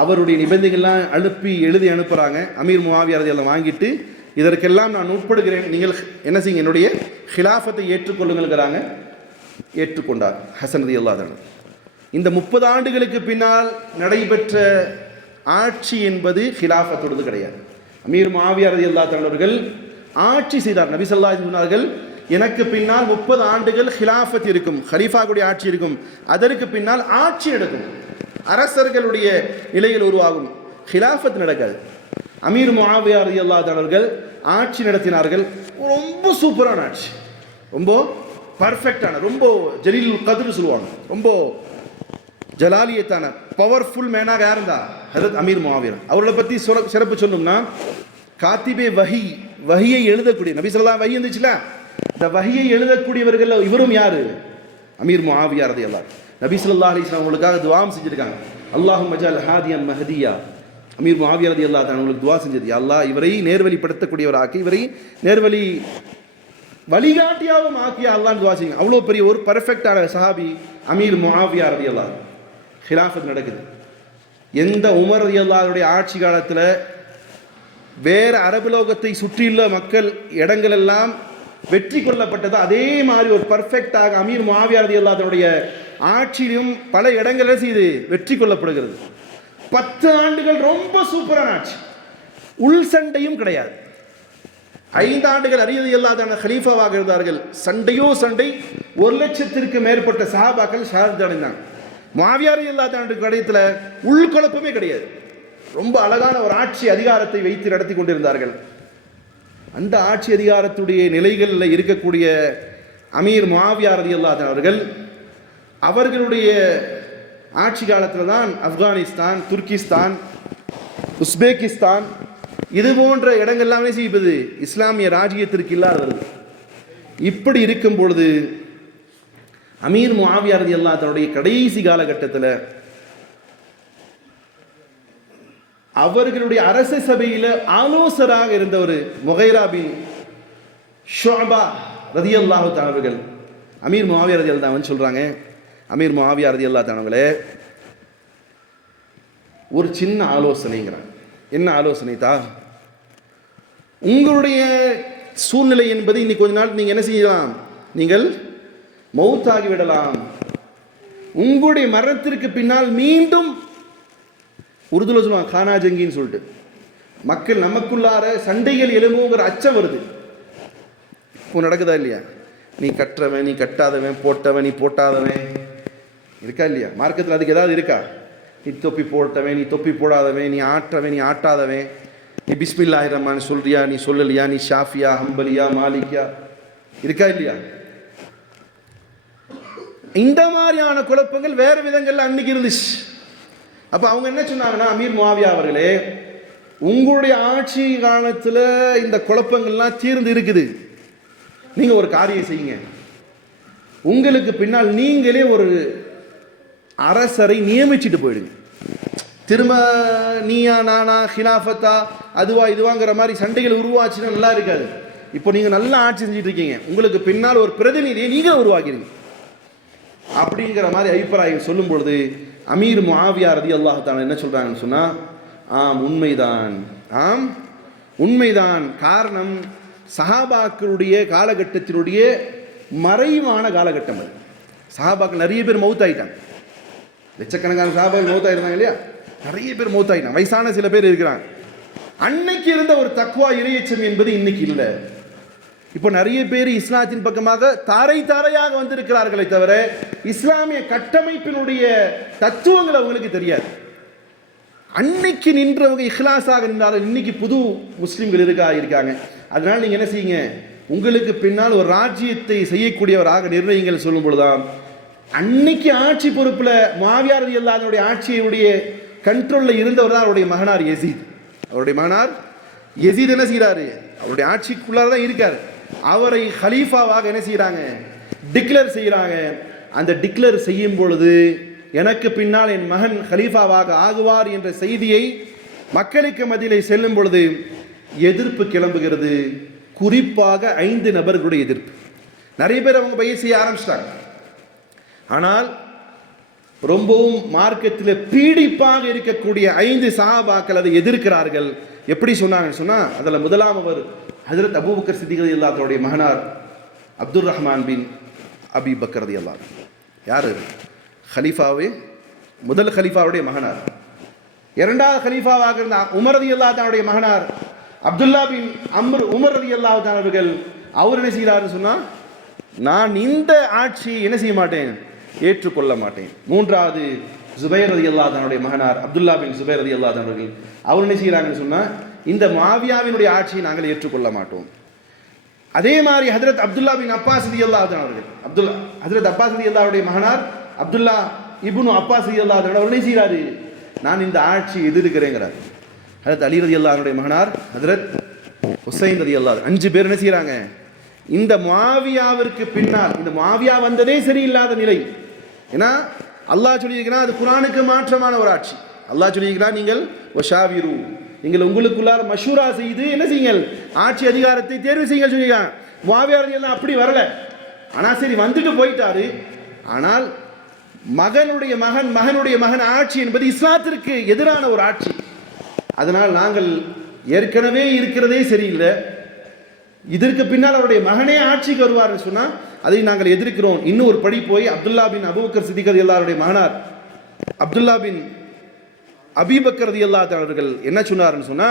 அவருடைய நிபந்தனைகள்லாம் எழுதி அனுப்புகிறாங்க. அமீர் முஆவியா ரலியல்லாஹு வாங்கிட்டு இதற்கெல்லாம் நான் உட்படுகிறேன், நீங்கள் என்ன செய்யுங்க, என்னுடைய ஹிலாஃபத்தை ஏற்றுக்கொள்ளுங்கிறாங்க. ஏற்றுக்கொண்டார் ஹசன் ரலியல்லாஹு தஆலா. இந்த 30 ஆண்டுகளுக்கு பின்னால் நடைபெற்ற ஆட்சி என்பது ஹிலாஃபத்தோடு கிடையாது. அமீர் முஆவியா ரலியல்லாஹு தஆலா அவர்கள் ஆட்சி செய்தார். நபி ஸல்லல்லாஹு அலைஹி வஸல்லம் சொன்னார்கள், எனக்கு பின்னால் 30 ஆண்டுகள் ஹிலாஃபத் இருக்கும், ஹலீஃபாவுடைய ஆட்சி இருக்கும், அதற்கு பின்னால் ஆட்சி நடக்கும், அரசர்களுடைய நிலையில் உருவாகும், ஹிலாஃபத் நடக்காது. அமீர் முஆவியா ரலியல்லாஹு தஆலா அவர்கள் ஆட்சி நடத்தினார்கள். ரொம்ப சூப்பரான ஆட்சி, ரொம்ப பர்ஃபெக்டான, ரொம்ப ஜலீலுல் கத்ர் சொல்லுவாங்க, ரொம்ப ஜலாலியத்தான பவர்ஃபுல் மேனாக யார் இருந்தா, ஹஜரத் அமீர் முஆவியா. அவர்களை பற்றி சிறப்பு சொல்லணும்னா, காத்திபே வஹியை எழுதக்கூடிய, நபி ஸல்லல்லாஹு வஹி இருந்துச்சுல, இந்த வஹியை எழுதக்கூடியவர்கள் இவரும் யாரு, அமீர் முஆவியா ரலியல்லாஹு. நபி ஸல்லல்லாஹு அலைஹி வஸல்லம் அவங்களுக்காக துஆ செஞ்சிருக்காங்க, அல்லாஹும்ம ஜஅல் ஹாதியன் மஹதியா. அமீர் முஆவியா ரலியல்லாஹு அவங்களுக்கு துஆ செஞ்சது, யா அல்லாஹ் இவரை நேர்வழிப்படுத்தக்கூடியவராக்கி, இவரை நேர்வழி வழிகாட்டியாகவும் ஆக்கிய அல்லாஹ்னு துஆ செய்யுங்க. அவ்வளோ பெரிய ஒரு பர்ஃபெக்டான சஹாபி அமீர் முஆவியா ரலியல்லாஹு. ஹிலாஃபத் நடக்குது. எந்த உமர் ரலியல்லாஹுடைய ஆட்சி காலத்தில் வேறு அரபு லோகத்தை சுற்றியுள்ள மக்கள் இடங்கள் எல்லாம் வெற்றி கொள்ளப்பட்டதோ அதே மாதிரி ஒரு பர்ஃபெக்டாக அமீர் முஆவியா ரலியல்லாஹுடைய ஆட்சியிலும் பல இடங்களில் செய்து வெற்றி கொள்ளப்படுகிறது. 10 ஆண்டுகள் ரொம்ப சூப்பரான ஆட்சி, உள் சண்டையும் கிடையாது. 5 ஆண்டுகள் அலி ரலியல்லாஹு அன்ஹு ஹலீஃபாவாக இருந்தார்கள். சண்டையோ சண்டை, 1,00,000க்கு மேற்பட்ட சஹாபாக்கள் ஷஹாதத் அடைந்தாங்க. முஆவியா ரலியல்லாஹு அன்ஹு கடையத்தில் உள்குழப்பமே கிடையாது. ரொம்ப அழகான ஒரு ஆட்சி அதிகாரத்தை வைத்து நடத்தி கொண்டிருந்தார்கள். அந்த ஆட்சி அதிகாரத்துடைய நிலைகளில் இருக்கக்கூடிய அமீர் முஆவியா ரலியல்லாஹு அன்ஹு அவர்கள் அவர்களுடைய ஆட்சி காலத்தில் தான் ஆப்கானிஸ்தான், துர்கிஸ்தான், உஸ்பெகிஸ்தான் இது போன்ற இடங்கள்லாம் செய்வது இஸ்லாமிய ராஜ்யத்திற்கு இல்லாத வருது. இப்படி இருக்கும் பொழுது அமீர் முஆவியா ரலியல்லாஹு தன்னுடைய கடைசி காலகட்டத்தில் அவர்களுடைய அரச சபையில் ஆலோசகராக இருந்த ஒரு முகைரா பின் ஷுஅபா ரலியல்லாஹு தஆலா அவர்கள் அமீர் முஆவியா ரலியல்லாஹு அன்ஹு சொல்றாங்க, அமீர் முஆவியா ரலியல்லாஹு தஆலா அவங்களே ஒரு சின்ன ஆலோசனைங்கிறாங்க. என்ன ஆலோசனை தான்? உங்களுடைய சூழ்நிலை என்பது இன்னைக்கு கொஞ்ச நாள் நீங்கள் என்ன செய்யலாம், நீங்கள் மௌத்தாகி விடலாம். உங்களுடைய மரணத்திற்கு பின்னால் மீண்டும் உருதுல சொல்லுவாங்க கானா ஜங்கின்னு சொல்லிட்டு, மக்கள் நமக்குள்ளார சண்டைகள் எழும்புங்கிற அச்சம் வருது. இப்போ நடக்குதா இல்லையா? நீ கற்றவன், நீ கட்டாதவன், போட்டவன், நீ போட்டாதவன் இருக்கா இல்லையா? மார்க்கத்தில் அதுக்கு ஏதாவது இருக்கா? நீ தொப்பி போட்டவன், நீ தொப்பி போடாதவன், நீ ஆற்றவன், நீ ஆட்டாதவன், நீ பிஸ்மில்லாஹிர் ரஹ்மான் சொல்றியா, நீ சொல்லலையா, நீ ஷாஃபியா, ஹம்பலியா, மாலிக்கியா இருக்கா இல்லையா? இந்த மாதிரியான குழப்பங்கள் வேறு விதங்கள்ல அன்னைக்கு இருந்துச்சு. அப்போ அவங்க என்ன சொன்னாங்கன்னா, அமீர் முஆவியா அவர்களே, உங்களுடைய ஆட்சி காலத்தில் இந்த குழப்பங்கள்லாம் தீர்ந்து இருக்குது. நீங்கள் ஒரு காரியம் செய்யுங்க, உங்களுக்கு பின்னால் நீங்களே ஒரு அரசரை நியமிச்சுட்டு போயிடுங்க. திரும்ப நீயா நானா ஹிலாஃபத்தா அதுவா இதுவாங்கிற மாதிரி சண்டைகள் உருவாச்சுன்னா நல்லா இருக்காது. இப்போ நீங்கள் நல்லா ஆட்சி செஞ்சுட்டு இருக்கீங்க, உங்களுக்கு பின்னால் ஒரு பிரதிநிதியை நீங்கள் உருவாக்கிறீங்க அப்படிங்கிற மாதிரி அபிப்பிராயம் சொல்லும் பொழுது அமீர் முஆவியா ரலியல்லாஹு தஆலா என்ன சொல்றாங்கன்னு சொன்னா, ஆம் உண்மைதான், ஆம் உண்மைதான். காரணம் சஹாபாக்களுடைய காலகட்டத்தினுடைய மறைவான காலகட்டம் அது. சஹாபாக்கள் நிறைய பேர் மௌத்தாயிட்டாங்க, லட்சக்கணக்கான சஹாபாக்கள் மௌத்தாயிருந்தாங்க இல்லையா? நிறைய பேர் மௌத்தாயிட்டாங்க, வயசான சில பேர் இருக்கிறாங்க. அன்னைக்கு இருந்த ஒரு தக்வா இறையச்சம் என்பது இன்னைக்கு இல்லை. இப்போ நிறைய பேர் இஸ்லாத்தின் பக்கமாக தாரை தாரையாக வந்திருக்கிறார்களே தவிர இஸ்லாமிய கட்டமைப்பினுடைய தத்துவங்கள் அவங்களுக்கு தெரியாது. அன்னைக்கு நின்றவங்க இஹ்லாஸாக நின்றார்கள், இன்னைக்கு புது முஸ்லீம்கள் இருக்காங்க. அதனால நீங்க என்ன செய்யுங்க, உங்களுக்கு பின்னால் ஒரு ராஜ்யத்தை செய்யக்கூடியவராக நிர்ணயிங்கள் சொல்லும் பொழுதுதான் அன்னைக்கு ஆட்சி பொறுப்புல முஆவியா ரலியல்லாஹு அன்ஹுடைய ஆட்சியுடைய கண்ட்ரோல்ல இருந்தவர் தான் அவருடைய மகனார் யசீத். அவருடைய மகனார் யசீத் என்ன செய்யறாரு, அவருடைய ஆட்சிக்குள்ளார தான் இருக்காரு. அவரை ஹலீஃபாவாக என்ன செய்யறாங்க, டிக்ளேர் செய்யறாங்க. அந்த டிக்ளேர் செய்யும் பொழுது எனக்கு பின்னால் என் மகன் ஹலீஃபாவாக ஆகுவார் என்ற செய்தியை மக்களுக்கு மத்தியிலே செல்லும் பொழுது எதிர்ப்பு கிளம்புகிறது. குறிப்பாக 5 நபர்களுடைய எதிர்ப்பு. நிறைய பேர் அவங்க பைய செய்ய ஆரம்பிச்சிட்டாங்க. ஆனால் ரொம்பவும் மார்க்கத்தில் பீடிப்பாக இருக்கக்கூடிய 5 சஹாபாக்கள் அதை எதிர்க்கிறார்கள். எப்படி சொன்னாங்கன்னு சொன்னா, அதில் முதலாம் அவர் ஹஜ்ரத் அபூபக்கர் சித்திக் ரலியல்லாஹு அன்ஹுடைய மகனார் அப்துர் ரஹ்மான் பின் அபி பக்கர் ரலியல்லாஹு அன்ஹு. யாரு? ஹலீஃபாவே முதல் ஹலீஃபாவுடைய மகனார். இரண்டாவது ஹலீஃபாவாக இருந்த உமர் ரலியல்லாஹு அன்ஹுடைய மகனார் அப்துல்லா பின் உமர் ரலியல்லாஹு அன்ஹு அவர்கள். அவர் என்ன செய்கிறாருன்னு சொன்னா, நான் இந்த ஆட்சியை என்ன செய்ய மாட்டேன், ஏற்றுக்கொள்ள மாட்டேன். மூன்றாவது ஜுபைர் ரலியல்லாஹு அன்ஹுடைய மகனார் அப்துல்லா பின் ஜுபைர் ரலியல்லாஹு அன்ஹு அவர்கள். அவர் என்ன செய்கிறாங்கன்னு சொன்னா, இந்த முஆவியாவினுடைய ஆட்சியை நாங்கள் ஏற்றுக்கொள்ள மாட்டோம். அதே மாதிரி ஹஜ்ரத் அப்துல்லா பின் அப்பாஸ் ரலியல்லாஹு அன்ஹு அவர்கள், ஹஜ்ரத் அப்பாஸ் ரலியல்லாஹுடைய மகனார் அப்துல்லா இப்னு அப்பாஸ் ரலியல்லாஹு அன்ஹு அவர் என்ன செய்கிறாரு, நான் இந்த ஆட்சியை எதிர்க்கிறேங்கிறார். ஹஜ்ரத் அலி ரலியல்லாஹு அன்ஹுடைய மகனார் ஹஜ்ரத் ஹுசைன் ரலியல்லாஹு 5 பேர் என்ன செய்கிறாங்க, இந்த முஆவியாவிற்கு பின்னால், இந்த முஆவியா வந்ததே சரியில்லாத நிலை. ஏன்னா அல்லாஹ் சொல்லியிருக்கிறான், அது குர்ஆனுக்கு மாற்றமான ஒரு ஆட்சி. அல்லாஹ் சொல்லியிருக்கிறான், நீங்கள் வஷாவிரு, நீங்கள் உங்களுக்குள்ளார மஷூரா செய்து என்ன செய்யுங்கள், ஆட்சி அதிகாரத்தை தேர்வு செய்யுங்கள் சொல்லியிருக்காங்க. முஆவியா ரலியல்லாஹு அப்படி வரல. ஆனால் சரி வந்துட்டு போயிட்டாரு. ஆனால் மகனுடைய மகன் ஆட்சி என்பது இஸ்லாத்திற்கு எதிரான ஒரு ஆட்சி. அதனால் நாங்கள் ஏற்கனவே இருக்கிறதே சரியில்லை, இதற்கு பின்னால் அவருடைய மகனே ஆட்சிக்கு வருவார்னு சொன்னால் அதை நாங்கள் எதிர்க்கிறோம். இன்னும் ஒரு படி போய் அப்துல்லா பின் அபூபக்கர் சித்திக் ரலியல்லாஹுடைய மகனார் அப்துல்லா பின் அபீ பக்கர் ரலியல்லாஹு அவர்கள் என்ன சொன்னார்னு சொன்னா,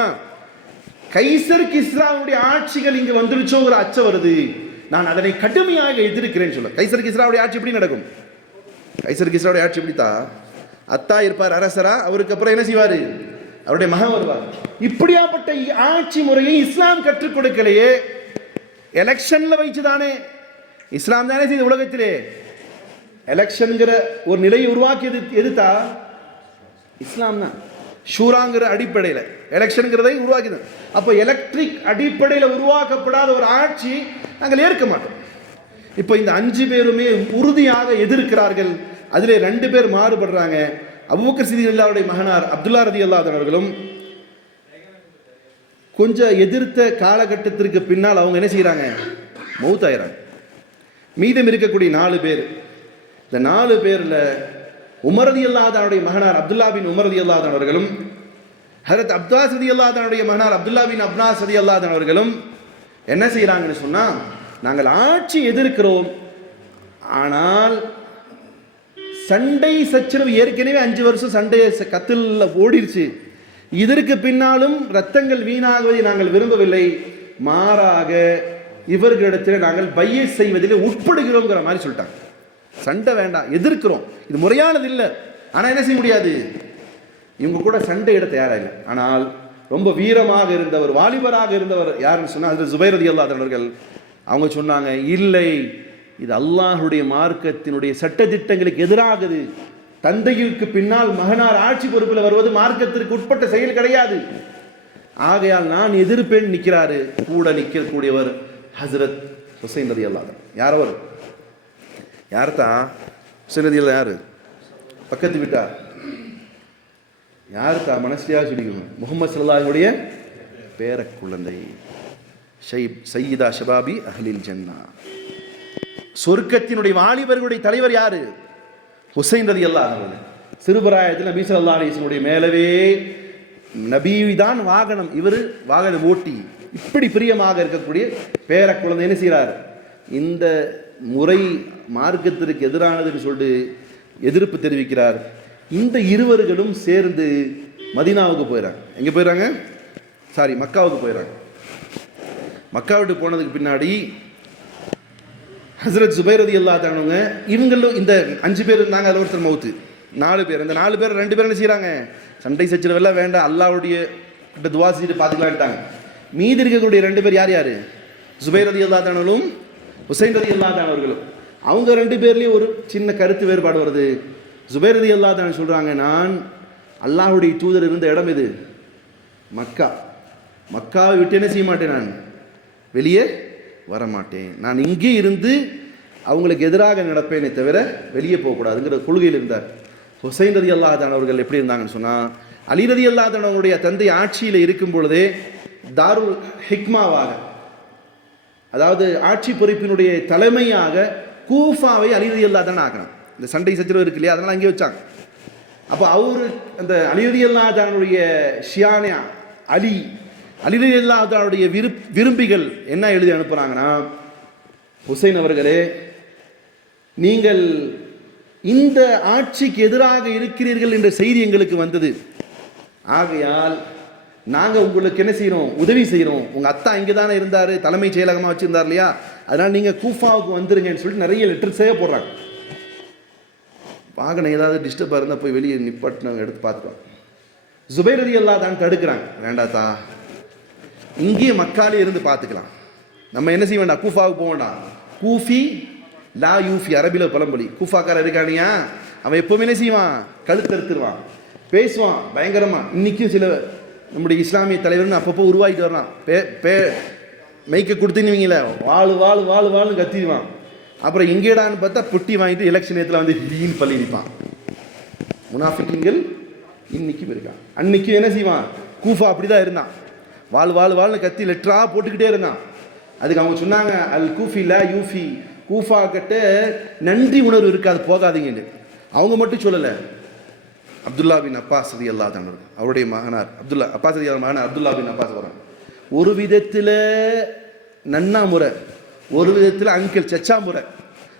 கைசர் கிஸ்ராவுடைய ஆட்சிகள் இங்கு வந்துருச்சோங்கிற அச்சம் வருது, நான் அதனை கடுமையாக எதிர்க்கிறேன்னு சொல்ல. கைசர் கிஸ்ராவுடைய ஆட்சி எப்படி நடக்கும்? கைசர் கிஸ்ராவுடைய ஆட்சி எப்படித்தா, அத்தா இருப்பார் அரசரா, அவருக்கு அப்புறம் என்ன செய்வார், அவருடைய மகன் வருவார். இப்படியாப்பட்ட ஆட்சி முறையை இஸ்லாம் கற்றுக் கொடுக்கலையே, எலெக்ஷன்ல வைச்சுதானே இஸ்லாம் தானே செய்த உலகத்திலே எலெக்ஷன்கிற ஒரு நிலையை உருவாக்கியது எதுத்தா? இஸ்லாம் தான். ஷூராங்கிற அடிப்படையில் எலெக்ஷனுங்கிறதை உருவாக்கிது. அப்போ எலக்ட்ரிக் அடிப்படையில் உருவாக்கப்படாத ஒரு ஆட்சி நாங்கள் ஏற்க மாட்டோம். இப்போ இந்த 5 பேருமே உறுதியாக எதிர்க்கிறார்கள். அதிலே 2 பேர் மாறுபடுறாங்க. அபூபக்கர் சித்திக் ரலியல்லாஹுடைய மகனார் அப்துல்லா ரலியல்லாஹு அவர்களும் கொஞ்சம் எதிர்த்த காலகட்டத்திற்கு பின்னால் அவங்க என்ன செய்கிறாங்க? மௌத்தாயிறாங்க. மீதம் இருக்கக்கூடிய 4 பேர், இந்த 4 பேரில் உமர் ரலியல்லாஹு மகனார் அப்துல்லா பின் உமர் ரலியல்லாஹு அவர்களும், ஹஜ்ரத் அப்பாஸ் ரலியல்லாஹு மகனார் அப்துல்லா பின் அப்பாஸ் ரலியல்லாஹு அவர்களும் என்ன செய்கிறாங்கன்னு சொன்னால், நாங்கள் ஆட்சி எதிர்க்கிறோம், ஆனால் சண்டை சச்சரவு ஏற்கனவே 5 வருஷம் சண்டை கத்தில் ஓடிடுச்சு, இதற்கு பின்னாலும் ரத்தங்கள் வீணாகுவதை நாங்கள் விரும்பவில்லை, மாறாக இவர்களிடத்தில் நாங்கள் பையஸ் செய்வதில் உட்படுகிறோங்கிற மாதிரி சொல்லிட்டாங்க. சண்டை வேண்டாம், எதிர்க்கிறோம், இது முறையானது இல்லை, ஆனால் என்ன செய்ய முடியாது, இவங்க கூட சண்டையிட தயாராக இல்லை. ஆனால் ரொம்ப வீரமாக இருந்தவர், வாலிபராக இருந்தவர் யாருன்னு சொன்னால் அது ஜுபைர் ரலியல்லாஹு அவர்கள். அவங்க சொன்னாங்க, இல்லை, இது அல்லாஹ்வுடைய மார்க்கத்தினுடைய சட்டத்திட்டங்களுக்கு எதிராகுது, தந்தைக்கு பின்னால் மகனார் ஆட்சி பொறுப்பில் வருவது மார்க்கத்திற்கு உட்பட்ட செயல் கிடையாது, ஆகையால் நான் எதிர்ப்பேன் நிற்கிறாரு. கூட நிற்கக்கூடியவர் ஹஸ்ரத் ஹுசைன் ரலியல்லாஹு அன்ஹு. யார் அவர்? யார்தான் ஹுசைன் ரலியல்லாஹு? யார்? பக்கத்து விட்டார். யார் தான்? மனசியாக சொல்லிக்கணும். முகமது ஸல்லல்லாஹுடைய பேர குழந்தை, சையீதா ஷபாபி அஹ்லில் ஜன்னா, சொர்க்கத்தினுடைய வாலிபர்களுடைய தலைவர் யாரு? ஹுசைன் ரலியல்லாஹு அன்ஹு. சிறுபிராயத்தில் நபி ஸல்லல்லாஹு அலைஹி வஸல்லம் மேலவே நபிதான் வாகனம், இவர் வாகனம் ஓட்டி, இப்படி பிரியமாக இருக்கக்கூடிய பேர குழந்தை என்ன செய்கிறார்? இந்த முறை மார்க்கத்திற்கு எதிரானதுன்னு சொல்லிட்டு எதிர்ப்பு தெரிவிக்கிறார். இந்த இருவர்களும் சேர்ந்து மதீனாவுக்கு போயிடறாங்க. எங்கே போயிடறாங்க? மக்காவுக்கு போயிடறாங்க. மக்காவுக்கு போனதுக்கு பின்னாடி ஹஸ்ரத் ஜுபைர் ரலியல்லாஹு அன்ஹு இவங்களும், இந்த 5 பேர் இருந்தாங்க, அதில் ஒருத்தர் மவுத்து, 4 பேர். இந்த 4 பேர் 2 பேர் என்ன செய்கிறாங்க? சண்டை சச்சரவெல்லாம் வேண்டாம், அல்லாஹ்வுடைய கிட்ட துவா செஞ்சுட்டு பார்த்துக்கலான்ட்டாங்க. மீதி இருக்கக்கூடிய 2 பேர் யார் யார்? ஜுபைர் ரலியல்லாஹு அன்ஹுவும் ஹுசைன் ரலியல்லாஹு அவர்களும். அவங்க 2 பேர்லேயும் ஒரு சின்ன கருத்து வேறுபாடு வருது. ஜுபைர் ரலியல்லாஹு அன்ஹு சொல்கிறாங்க, நான் அல்லாஹ்வுடைய தூதர் இருந்த இடம் இது மக்கா, மக்காவை விட்டு என்ன செய்ய மாட்டேன், நான் வெளியே வரமாட்டேன், நான் இங்கே இருந்து அவங்களுக்கு எதிராக நடப்பேனே தவிர வெளியே போகக்கூடாதுங்கிற கொள்கையில் இருந்தார். ஹுசைன் ரலியல்லாஹு அன்ஹு அவர்கள் எப்படி இருந்தாங்கன்னு சொன்னால், அலி ரலியல்லாஹு அன்ஹு அவருடைய தந்தை ஆட்சியில் இருக்கும் பொழுதே தாருல் ஹிக்மாவாக, அதாவது ஆட்சி பொறுப்பினுடைய தலைமையாக கூஃபாவை அலி ரலியல்லாஹு அன்ஹு ஆக்கணும். இந்த சண்டை சச்சரவு இருக்கு இல்லையா, அதெல்லாம் அங்கே வச்சாங்க. அப்போ அவர் அந்த அலி ரலியல்லாஹு அன்ஹுடைய ஷியானியா அலி ரலியல்லாஹு அன்ஹுடைய விரும்பிகள் என்ன எழுதி அனுப்புகிறாங்கன்னா, ஹுசைன் அவர்களே, நீங்கள் இந்த ஆட்சிக்கு எதிராக இருக்கிறீர்கள் என்ற செய்தி எங்களுக்கு வந்தது, ஆகையால் நாங்கள் உங்களுக்கு என்ன செய்கிறோம், உதவி செய்கிறோம். உங்கள் அத்தா இங்கே தானே இருந்தார், தலைமைச் செயலகமாக வச்சுருந்தார் இல்லையா, அதனால் நீங்கள் கூஃபாவுக்கு வந்துருங்கன்னு சொல்லிட்டு நிறைய லெட்டர்ஸே போடுறாங்க. வாகனம் ஏதாவது டிஸ்டர்பாக இருந்தால் போய் வெளியே நிப்பாட்டினவங்க எடுத்து பார்த்துக்குவாங்க. ஜுபைர் ரலியல்லாஹு அன்ஹு தடுக்கிறாங்க, வேண்டாத்தா, இங்கேயே மக்காலே இருந்து பார்த்துக்கலாம், நம்ம என்ன செய்ய வேண்டாம், கூஃபாவுக்கு போக வேண்டாம். கூஃபி லா யூஃபி, அரபியில் பழம்பொழி. கூஃபாக்கார இருக்கானியா, அவன் எப்போவுமே என்ன செய்வான், கழுத்தறுத்துருவான், பேசுவான் பயங்கரமாக. இன்றைக்கும் சில நம்முடைய இஸ்லாமிய தலைவர்னு அப்பப்போ உருவாகிட்டு வரலாம், மைக்க கொடுத்துன்னு வாழ் வாழ் வாழ் வாழ்னு கத்திடுவான். அப்புறம் எங்கேடான்னு பார்த்தா புட்டி வாங்கிட்டு எலெக்ஷன் நேரத்தில் வந்து ஹீன்னு பள்ளி நிற்பான். முனாஃபிக்குங்கள் இன்னைக்கும் இருக்கான். அன்னைக்கும் என்ன செய்வான், கூஃபா அப்படி தான் இருந்தான், வாழ் வாழ் வாழ்னு கத்தி லெட்டராக போட்டுக்கிட்டே இருந்தான். அதுக்கு அவங்க சொன்னாங்க, அல் கூஃபி லா யூஃபி, கூஃபா கிட்ட நன்றி உணர்வு இருக்காது, போகாதீங்கன்னு. அவங்க மட்டும் சொல்லலை, அப்துல்லா பின் அப்பாஸ் ரலியல்லாஹு அன்ஹு அவருடைய மகனார் அப்பாஸ் ரலியல்லாஹு மகனார் அப்துல்லா பின் அப்பாஸ் வரான். ஒரு விதத்தில் நன்னா முறை, ஒரு விதத்தில் அங்கிள் சச்சா முறை.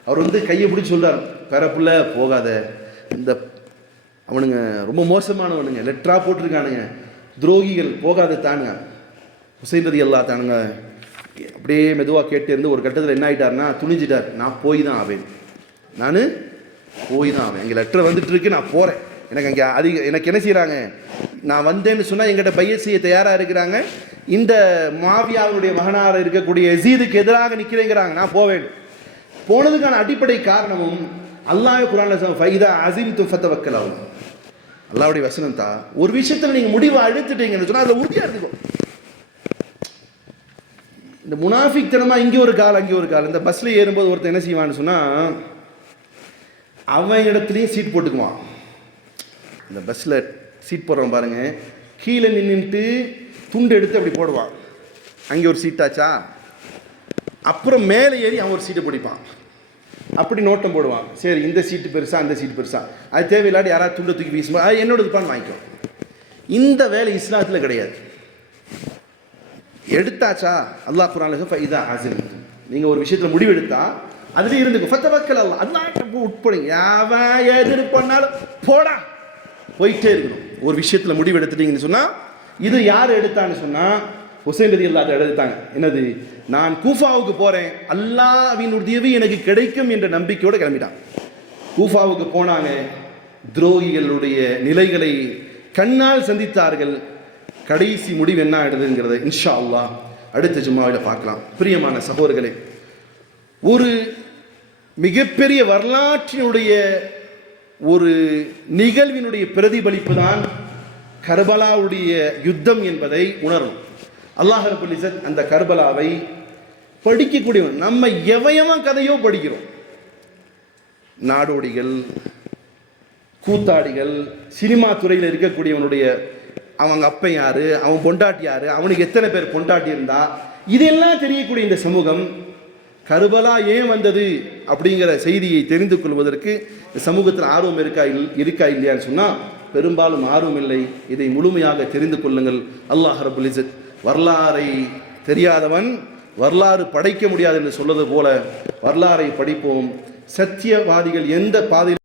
அவர் வந்து கையை பிடிச்சி சொல்கிறார், பெறப்புள்ள போகாத, இந்த அவனுங்க ரொம்ப மோசமானவனுங்க, லெட்டராக போட்டிருக்கானுங்க, துரோகிகள், போகாத தானுங்க. ஹுசைன் ரலியல்லாஹு அன்ஹு அப்படியே மெதுவாக கேட்டு இருந்து ஒரு கட்டத்தில் என்ன ஆகிட்டார்னா, துணிஞ்சிட்டார், நான் போய் தான் ஆவேன், நான் போய் தான் ஆவேன், எங்கள் லெட்டர் வந்துட்டு இருக்கு, நான் போகிறேன், எனக்கு அங்கே எனக்கு என்ன செய்கிறாங்க, நான் வந்தேன்னு சொன்னால் எங்கிட்ட பைய செய்ய தயாராக இருக்கிறாங்க, இந்த மாவியாவுடைய மகனாக இருக்கக்கூடிய யசீதுக்கு எதிராக நிற்கிறேங்கிறாங்க, நான் போவேன். போனதுக்கான அடிப்படை காரணமும் அல்லாஹ் குர்ஆன்ல சொல்ற ஃபைதா அஸிம்தும் ஃபதவக்கல் அல்லாஹ். அல்லாஹ்வுடைய வசனம் தான். ஒரு விஷயத்துல நீங்க முடிவை எடுத்துட்டீங்கன்னு சொன்னா அதுல உறுதியா இருந்துக்கோ. இந்த முனாஃபிக் தனமா இங்கே ஒரு கால் அங்கே ஒரு கால். இந்த பஸ்ல ஏறும்போது ஒருத்தர் என்ன செய்வான்னு சொன்னா அவன் இடத்துலையும் சீட் போட்டுக்குவான். இந்த பஸ்ஸில் சீட் போடுறவன் பாருங்க, கீழே நின்றுட்டு துண்டு எடுத்து அப்படி போடுவான். அங்கே ஒரு சீட்டாச்சா, அப்புறம் மேலே ஏறி அவன் ஒரு சீட்டை பிடிப்பான், அப்படி நோட்டம் போடுவான். சரி இந்த சீட்டு பெருசா அந்த சீட்டு பெருசா, அது தேவையில்லாட்டி யாராவது துண்டை தூக்கி வீசும்போது அது என்னோட துப்பான்னு வாங்கிக்கும். இந்த வேலை இஸ்லாத்தில் கிடையாது. எடுத்தாச்சா அல்லாஹ் குர்ஆன்ல ஃபைதா அஸிம்தும், நீங்கள் ஒரு விஷயத்தில் முடிவெடுத்தா அதுலேயே இருந்துக்கும். ஃபதவக்கல் அல்லாஹ், அல்லாஹ் உட்படுங்க. அவன் எதிர் பண்ணாலும் போடா, போயிட்டே இருக்கணும். ஒரு விஷயத்தில் முடிவு எடுத்துட்டீங்கன்னு சொன்னால், இது யார் எடுத்தான்னு சொன்னால் ஹுசைன் ரலியல்லாஹு அன்ஹு எடுத்தாங்க. என்னது, நான் கூஃபாவுக்கு போகிறேன், அல்லாஹ்வின் உதவி எனக்கு கிடைக்கும் என்ற நம்பிக்கையோடு கிளம்பிட்டான். கூஃபாவுக்கு போனாங்க, துரோகிகளுடைய நிலைகளை கண்ணால் சந்தித்தார்கள். கடைசி முடிவு என்ன ஆயிடுதுங்கிறத இன்ஷா அல்லாஹ் அடுத்த ஜும்மாவில் பார்க்கலாம். பிரியமான சகோதரர்களே, ஒரு மிகப்பெரிய வரலாற்றினுடைய ஒரு நிகழ்வினுடைய பிரதிபலிப்பு தான் கர்பலாவுடைய யுத்தம் என்பதை உணரணும். அல்லாஹ் ரப்பல் இஸ்ஸத் அந்த கர்பலாவை படிக்கக்கூடியவன். நம்ம எவன் கதையோ படிக்கிறோம். நாடோடிகள், கூத்தாடிகள், சினிமா துறையில் இருக்கக்கூடியவனுடைய அவங்க அப்பன் யாரு, அவன் பொண்டாட்டி யாரு, அவனுக்கு எத்தனை பேர் பொண்டாட்டி இருந்தா, இதெல்லாம் தெரியக்கூடிய இந்த சமூகம் கர்பலா ஏன் வந்தது அப்படிங்கிற செய்தியை தெரிந்து கொள்வதற்கு சமூகத்தில் ஆர்வம் இருக்கா இல்லையான்னு சொன்னால் பெரும்பாலும் ஆர்வம் இல்லை. இதை முழுமையாக தெரிந்து கொள்ளுங்கள். அல்லாஹ் ரப்பல் இஸ்ஸத் வரலாறை தெரியாதவன் வரலாறு படைக்க முடியாது என்று சொல்வது போல வரலாறை படிப்போம். சத்தியவாதிகள் எந்த பாதையில்